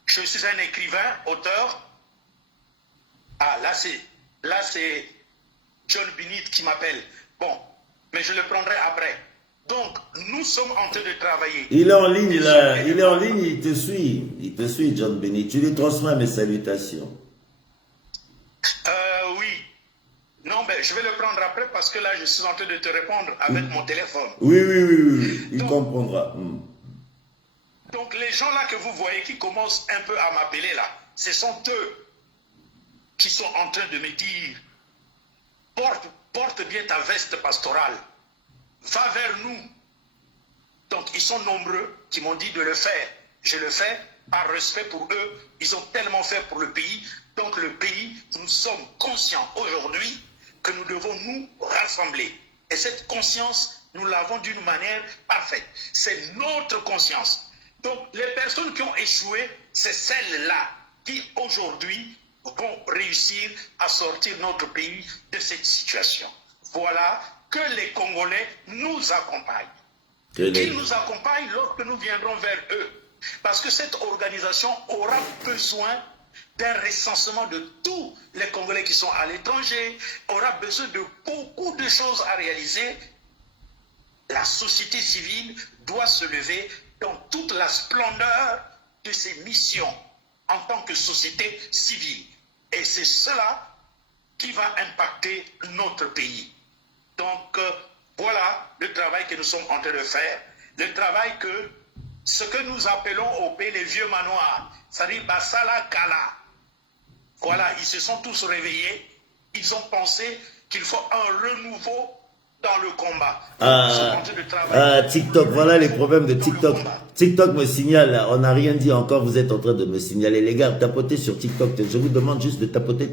Je suis un écrivain, auteur. Ah, là c'est John Binit qui m'appelle. Bon, mais je le prendrai après. Donc, nous sommes en train de travailler. Il est en ligne là, il est en ligne, il te suit John Binit. Tu lui transmets mes salutations. Oui. Non, mais je vais le prendre après parce que là, je suis en train de te répondre avec mon téléphone. Oui, il comprendra. Donc, les gens là que vous voyez qui commencent un peu à m'appeler là, ce sont eux qui sont en train de me dire porte bien ta veste pastorale, va vers nous. Donc, ils sont nombreux qui m'ont dit de le faire. Je le fais par respect pour eux. Ils ont tellement fait pour le pays. Donc, le pays, nous sommes conscients aujourd'hui que nous devons nous rassembler. Et cette conscience, nous l'avons d'une manière parfaite. C'est notre conscience. Donc, les personnes qui ont échoué, c'est celles-là qui, aujourd'hui, vont réussir à sortir notre pays de cette situation. Voilà, que les Congolais nous accompagnent. Qu'ils nous accompagnent lorsque nous viendrons vers eux. Parce que cette organisation aura besoin d'un recensement de tous les Congolais qui sont à l'étranger, aura besoin de beaucoup de choses à réaliser. La société civile doit se lever dans toute la splendeur de ses missions en tant que société civile. Et c'est cela qui va impacter notre pays. Donc, voilà le travail que nous sommes en train de faire. Le travail que, ce que nous appelons au pays les vieux manoirs, c'est-à-dire Basala Kala. Voilà, ils se sont tous réveillés. Ils ont pensé qu'il faut un renouveau dans le combat. TikTok, voilà les problèmes de TikTok. TikTok me signale, là, on n'a rien dit encore, vous êtes en train de me signaler. Les gars, tapotez sur TikTok. Je vous demande juste de tapoter,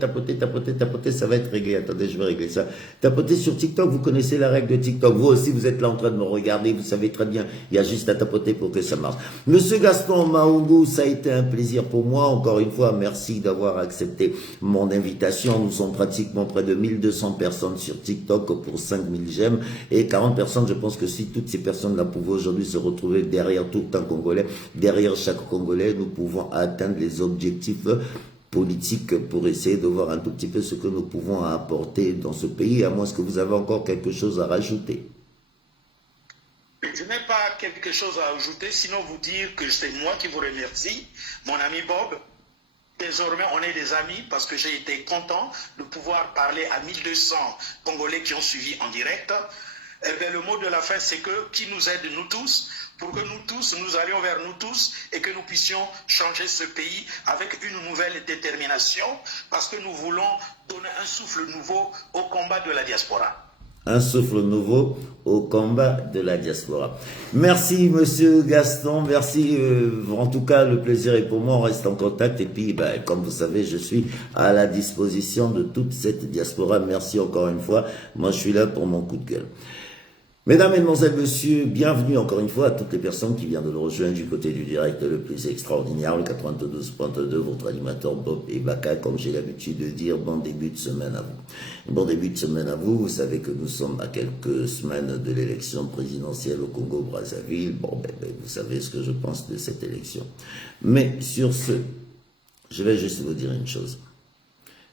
ça va être réglé. Attendez, je vais régler ça. Tapotez sur TikTok, vous connaissez la règle de TikTok. Vous aussi, vous êtes là en train de me regarder, vous savez très bien, il y a juste à tapoter pour que ça marche. Monsieur Gaston Mahou, ça a été un plaisir pour moi. Encore une fois, merci d'avoir accepté mon invitation. Nous sommes pratiquement près de 1200 personnes sur TikTok pour 5000 j'aime et 40 personnes. Je pense que si toutes ces personnes-là pouvaient aujourd'hui se retrouver derrière tout un Congolais, derrière chaque Congolais, nous pouvons atteindre les objectifs politiques pour essayer de voir un tout petit peu ce que nous pouvons apporter dans ce pays, à moins que vous avez encore quelque chose à rajouter. Je n'ai pas quelque chose à ajouter, sinon vous dire que c'est moi qui vous remercie, mon ami Bob. Désormais, on est des amis parce que j'ai été content de pouvoir parler à 1200 Congolais qui ont suivi en direct. Eh bien, le mot de la fin, c'est que qui nous aide, nous tous, pour que nous tous, nous allions vers nous tous et que nous puissions changer ce pays avec une nouvelle détermination, parce que nous voulons donner un souffle nouveau au combat de la diaspora. Un souffle nouveau au combat de la diaspora. Merci, monsieur Gaston. Merci. En tout cas, le plaisir est pour moi. On reste en contact. Et puis, comme vous savez, je suis à la disposition de toute cette diaspora. Merci encore une fois. Moi, je suis là pour mon coup de gueule. Mesdames, Mesdemoiselles, Messieurs, bienvenue encore une fois à toutes les personnes qui viennent de nous rejoindre du côté du direct le plus extraordinaire, le 92.2, votre animateur Bob et Baka, comme j'ai l'habitude de dire, bon début de semaine à vous. Bon début de semaine à vous, vous savez que nous sommes à quelques semaines de l'élection présidentielle au Congo-Brazzaville. Bon, vous savez ce que je pense de cette élection. Mais sur ce, je vais juste vous dire une chose.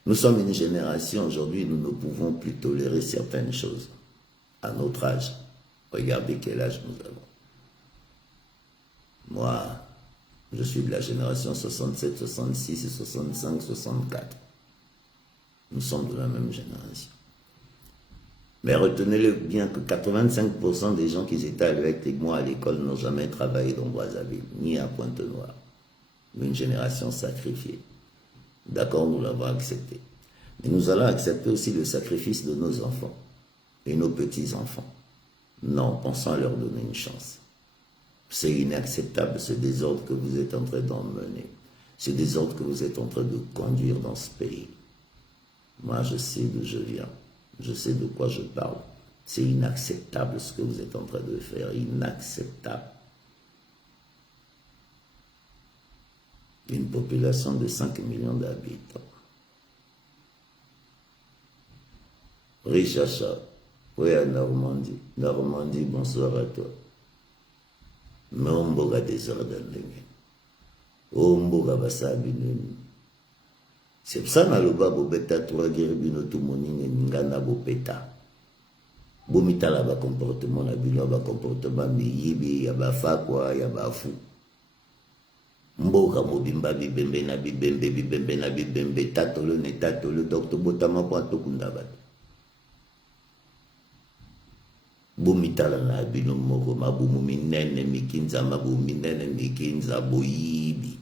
Nous sommes une génération, aujourd'hui, nous ne pouvons plus tolérer certaines choses. À notre âge, regardez quel âge nous avons. Moi, je suis de la génération 67, 66, 65, 64. Nous sommes de la même génération. Mais retenez-le bien que 85% des gens qui étaient avec moi à l'école n'ont jamais travaillé dans Brazzaville, ni à Pointe-Noire. Une génération sacrifiée. D'accord, nous l'avons accepté. Mais nous allons accepter aussi le sacrifice de nos enfants. Et nos petits-enfants. Non, pensons à leur donner une chance. C'est inacceptable ce désordre que vous êtes en train d'emmener. Ce désordre que vous êtes en train de conduire dans ce pays. Moi, je sais d'où je viens. Je sais de quoi je parle. C'est inacceptable ce que vous êtes en train de faire. Inacceptable. Une population de 5 millions d'habitants. Richard. Oui, à Normandie. Normandie, bonsoir à toi. Mais on boga désordre ndenge. On boga basabi nini. C'est ça na loba bobeta trois guerre bino tout moninge ngana bopeta. Bomitala ba comportement na bino ba comportement miyibi ya bafakwa ya bafu. Mboka mobimba bibembe na bibembe tatolo ne tatolo docteur botama po atokunda bato. Bomitala na bino moko mabumu minene mikinza mabumu minene mikinza boyibi.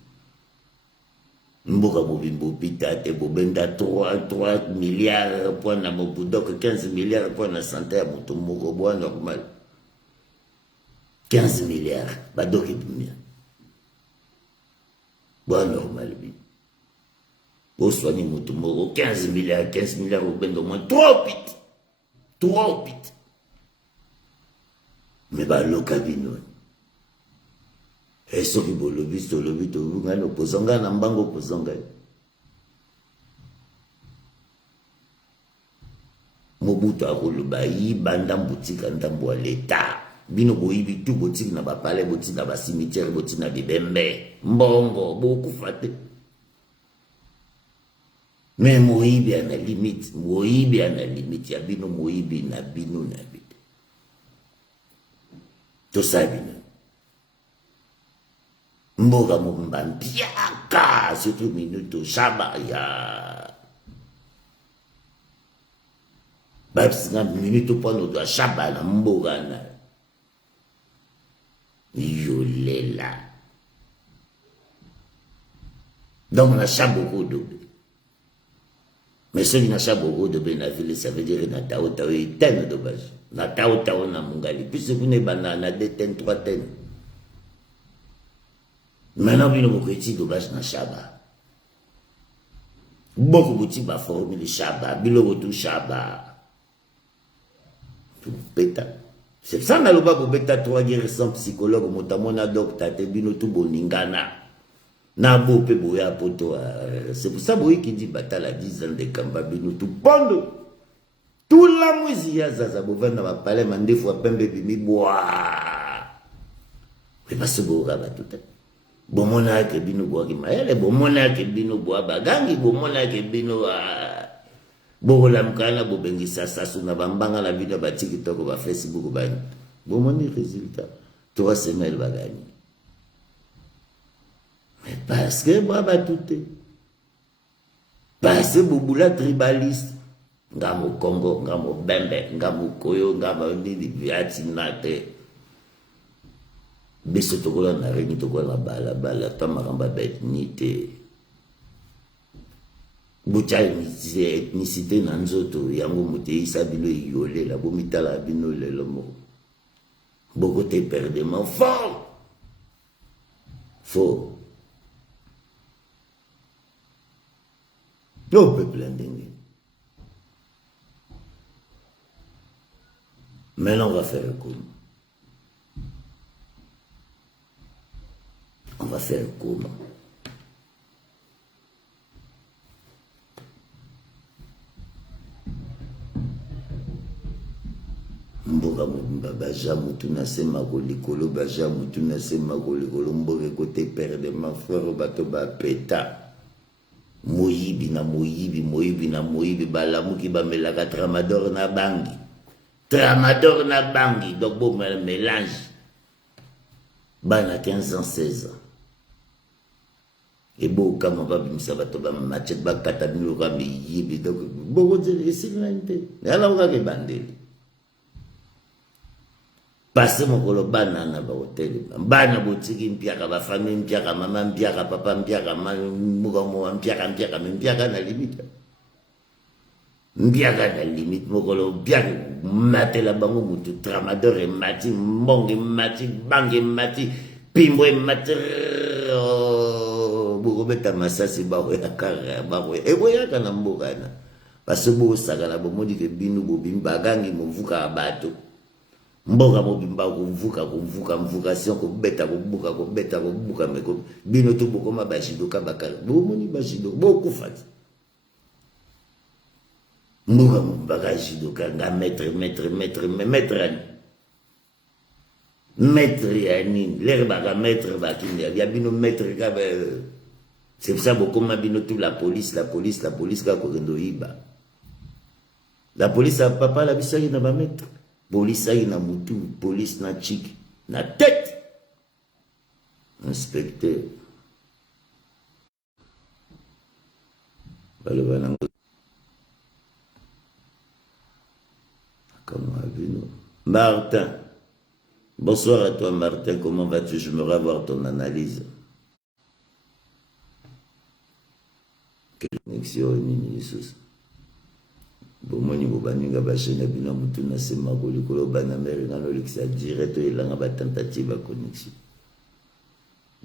Mboka mobimbo pitate bobenda 3 milliards pour na mobu donc 15 milliards pour na santé ya moto moko boa normal. 15 milliards badoki bimia. Boa normal bi. Bo soigner moto moko 15 milliards obendo moins trop vite. Trop vite. Mais loka bino. Et ce qui est le but, vous opposanga na mbango opposanga. Mobutu akoloba yi banda mbutika ndambo l'État. Bino boyibi tout boutique na ba palais, boutique na ba cimetière, boutique na bibembe. Mbongo beaucoup faté. Mais moyibi à la limite, ya bino moyibi na bino na bino. Tout ça bino. Mboga mbambiaka surtout minuto shabaya. Babsina minuto pono do shabana mboga na. Yolela. Donc on a chaboko dobe. Mais ceux qui n'ont chaboko dobe na ville, ça veut dire na tao tao eten dobage. Na tao tao na mungali. Puis vous ne banana 2 ten 3 ten. Maintenant, il y a beaucoup de dommage dans Chaba. Beaucoup de gens forment le Chaba, bilo tout Chaba. C'est ça, on a le bas pour bêta 3 guerres sans psychologue, motamona docteur, te bino tout boningana. Na bo pe boya poto. C'est pour ça qui dit bataille à 10 ans de Kamba bino tout pondo. Tout la musique, ça bouverne dans ma palais, mandé fois pembe bimi bois. Mais pas ce beau rabat tout à fait. Bomona ke bino boa ki maele, bomona ke bino boa bagangi, bomona ke bino bola mkana bobengisa sasu na bambanga la bino ba TikTok ba Facebook ba. Bomoni résultat 3 semaines bagani. Mais parce que boa ba touté. Parce que bobula tribaliste. Ngamo Congo, ngamo Bembe, ngamo Koyo, ngamo Nidi, Viatinate. Biso tokola na reni tokola na bala, ta maramba betnite. Bucha ethnicité na nzoto, yango mote isa bino yole, la bomitala bino lelo moko. Beaucoup te perdent mon fort. Faux. Le peuple indéniable. Maintenant, on va faire comment? On va faire comment? Mboka mobimba baja mutu na se makolikolo baja mutu na se makolikolo mboka kote perdre ma frère bato ba peta moyibi na moyibi balamuki bamelaka tramador na bangi donc bon mélange bana 15 ans 16 ans et beau kama babimisa bato ba machete bakata bino ka miyibi donc boko zele silente ala ngake bandeli Passez mon colo banana ba hotel bana botiki mpiaka ba famille mpiaka mama mpiaka papa mpiaka muga mo mpiaka na limite mokolo mpiaka matela bango mutu tramador e mati mbonge mati bange mati pimbo e mati bugo beta masasi ba ho yakara ba ho e boyaka na mbokana parce bo sakala bo modi ke binu bo bimba gangi movuka abato mboka mobimba kumvuka si ko beta meko bino to bokoma bashido kabakala bo moni bashido beaucoup fati mboka mobimba shido kanga maître yani l'herba ka maître bakindi ya bino maître ka c'est pour ça bokoma bino tout la police ka korendo iba la police a papa la bisaki na ba maître police aïe na mutu, police na chic, na tête. Inspecteur. Martin. Bonsoir à toi Martin, comment vas-tu? Je me revoir ton analyse. Quelle connexion est bomoni bobaninga bashena bina mutu na sema kolikolo bana mere ngano lekisa direct elanga ba tentative connexion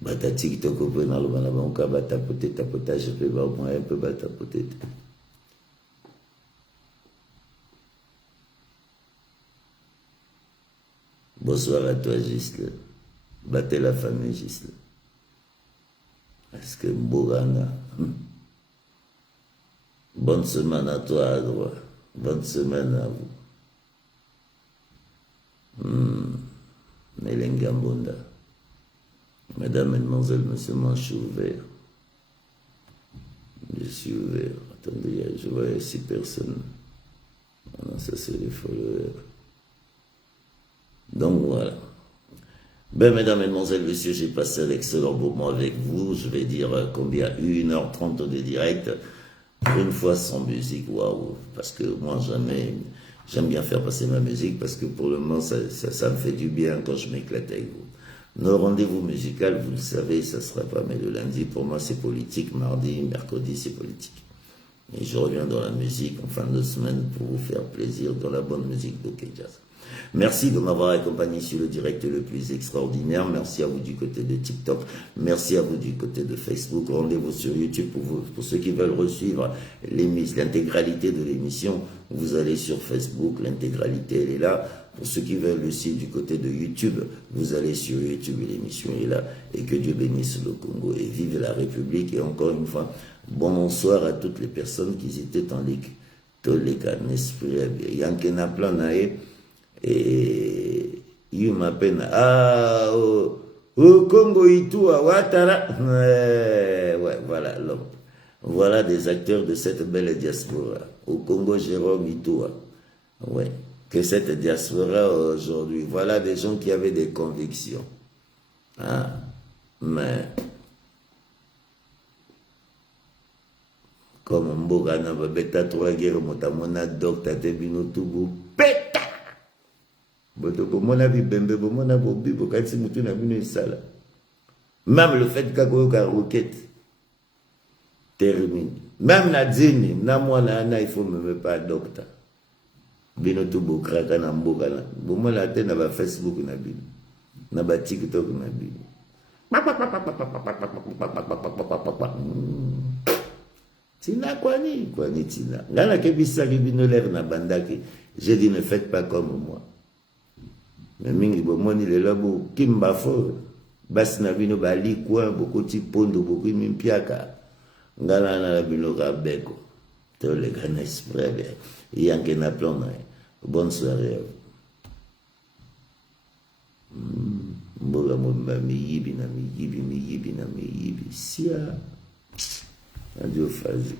batati kitoko pe na lobana banka tapotage pe ba moyen pe tapoter. Bonsoir à toi Gisle, battez la famille Gisle. Est-ce que Mbogana bonne semaine à toi à droite. Bonne semaine à vous. Melengambonda. Mesdames, Mesdemoiselles, Messieurs, moi je suis ouvert. Je suis ouvert. Attendez, je vois 6 personnes. Ah non, ça c'est les followers. Donc voilà. Ben, mesdames, Mesdemoiselles, Messieurs, j'ai passé un excellent moment avec vous. Je vais dire combien 1h30 de direct. Une fois sans musique, waouh, parce que moi j'aime bien faire passer ma musique parce que pour le moment ça me fait du bien quand je m'éclate avec vous. Nos rendez-vous musicaux, vous le savez, ça sera pas, mais le lundi pour moi c'est politique, mardi, mercredi c'est politique. Et je reviens dans la musique en fin de semaine pour vous faire plaisir dans la bonne musique de K-Jazz. Merci de m'avoir accompagné sur le direct le plus extraordinaire. Merci à vous du côté de TikTok. Merci à vous du côté de Facebook. Rendez-vous sur YouTube pour ceux qui veulent resuivre l'intégralité de l'émission. Vous allez sur Facebook, l'intégralité elle est là. Pour ceux qui veulent aussi du côté de YouTube, vous allez sur YouTube et l'émission est là. Et que Dieu bénisse le Congo et vive la République. Et encore une fois, bonsoir à toutes les personnes qui étaient en ligue. Tous les cas, n'esprit, Yankena Planae. Et il m'appelle au Congo Itua Ouattara. Ouais, voilà l'homme. Voilà des acteurs de cette belle diaspora. Au Congo, Jérôme Itua. Ouais, que cette diaspora aujourd'hui. Voilà des gens qui avaient des convictions. Mais Comme mboka na babeta 3 guerre motamona docteur te bino tubu peta. Boto bomona bibembe bomona bobi bokati mutu na bino isala. Même le fait qu'akoyoka roquette termine. Même na dini na mwana ana il faut même pas docteur. Bino tubu kraka na mboka na. Bomona te na ba Facebook na bino. Na ba TikTok na bino. Tina kwani tina. Ngana kebisa libino lèvre na bandaki. J'ai dit ne faites pas comme moi. Mais mingi bomoni le labo kimba fo. Basi na bino bali kwa bokoti pondo bokui mimpiaka. Ngana na bino kabeko. To le gana esprit. Yanke na plan na. Bonne soirée. Mboga mwamba miyibi na miyibi. Sia. Adieu, Fazi.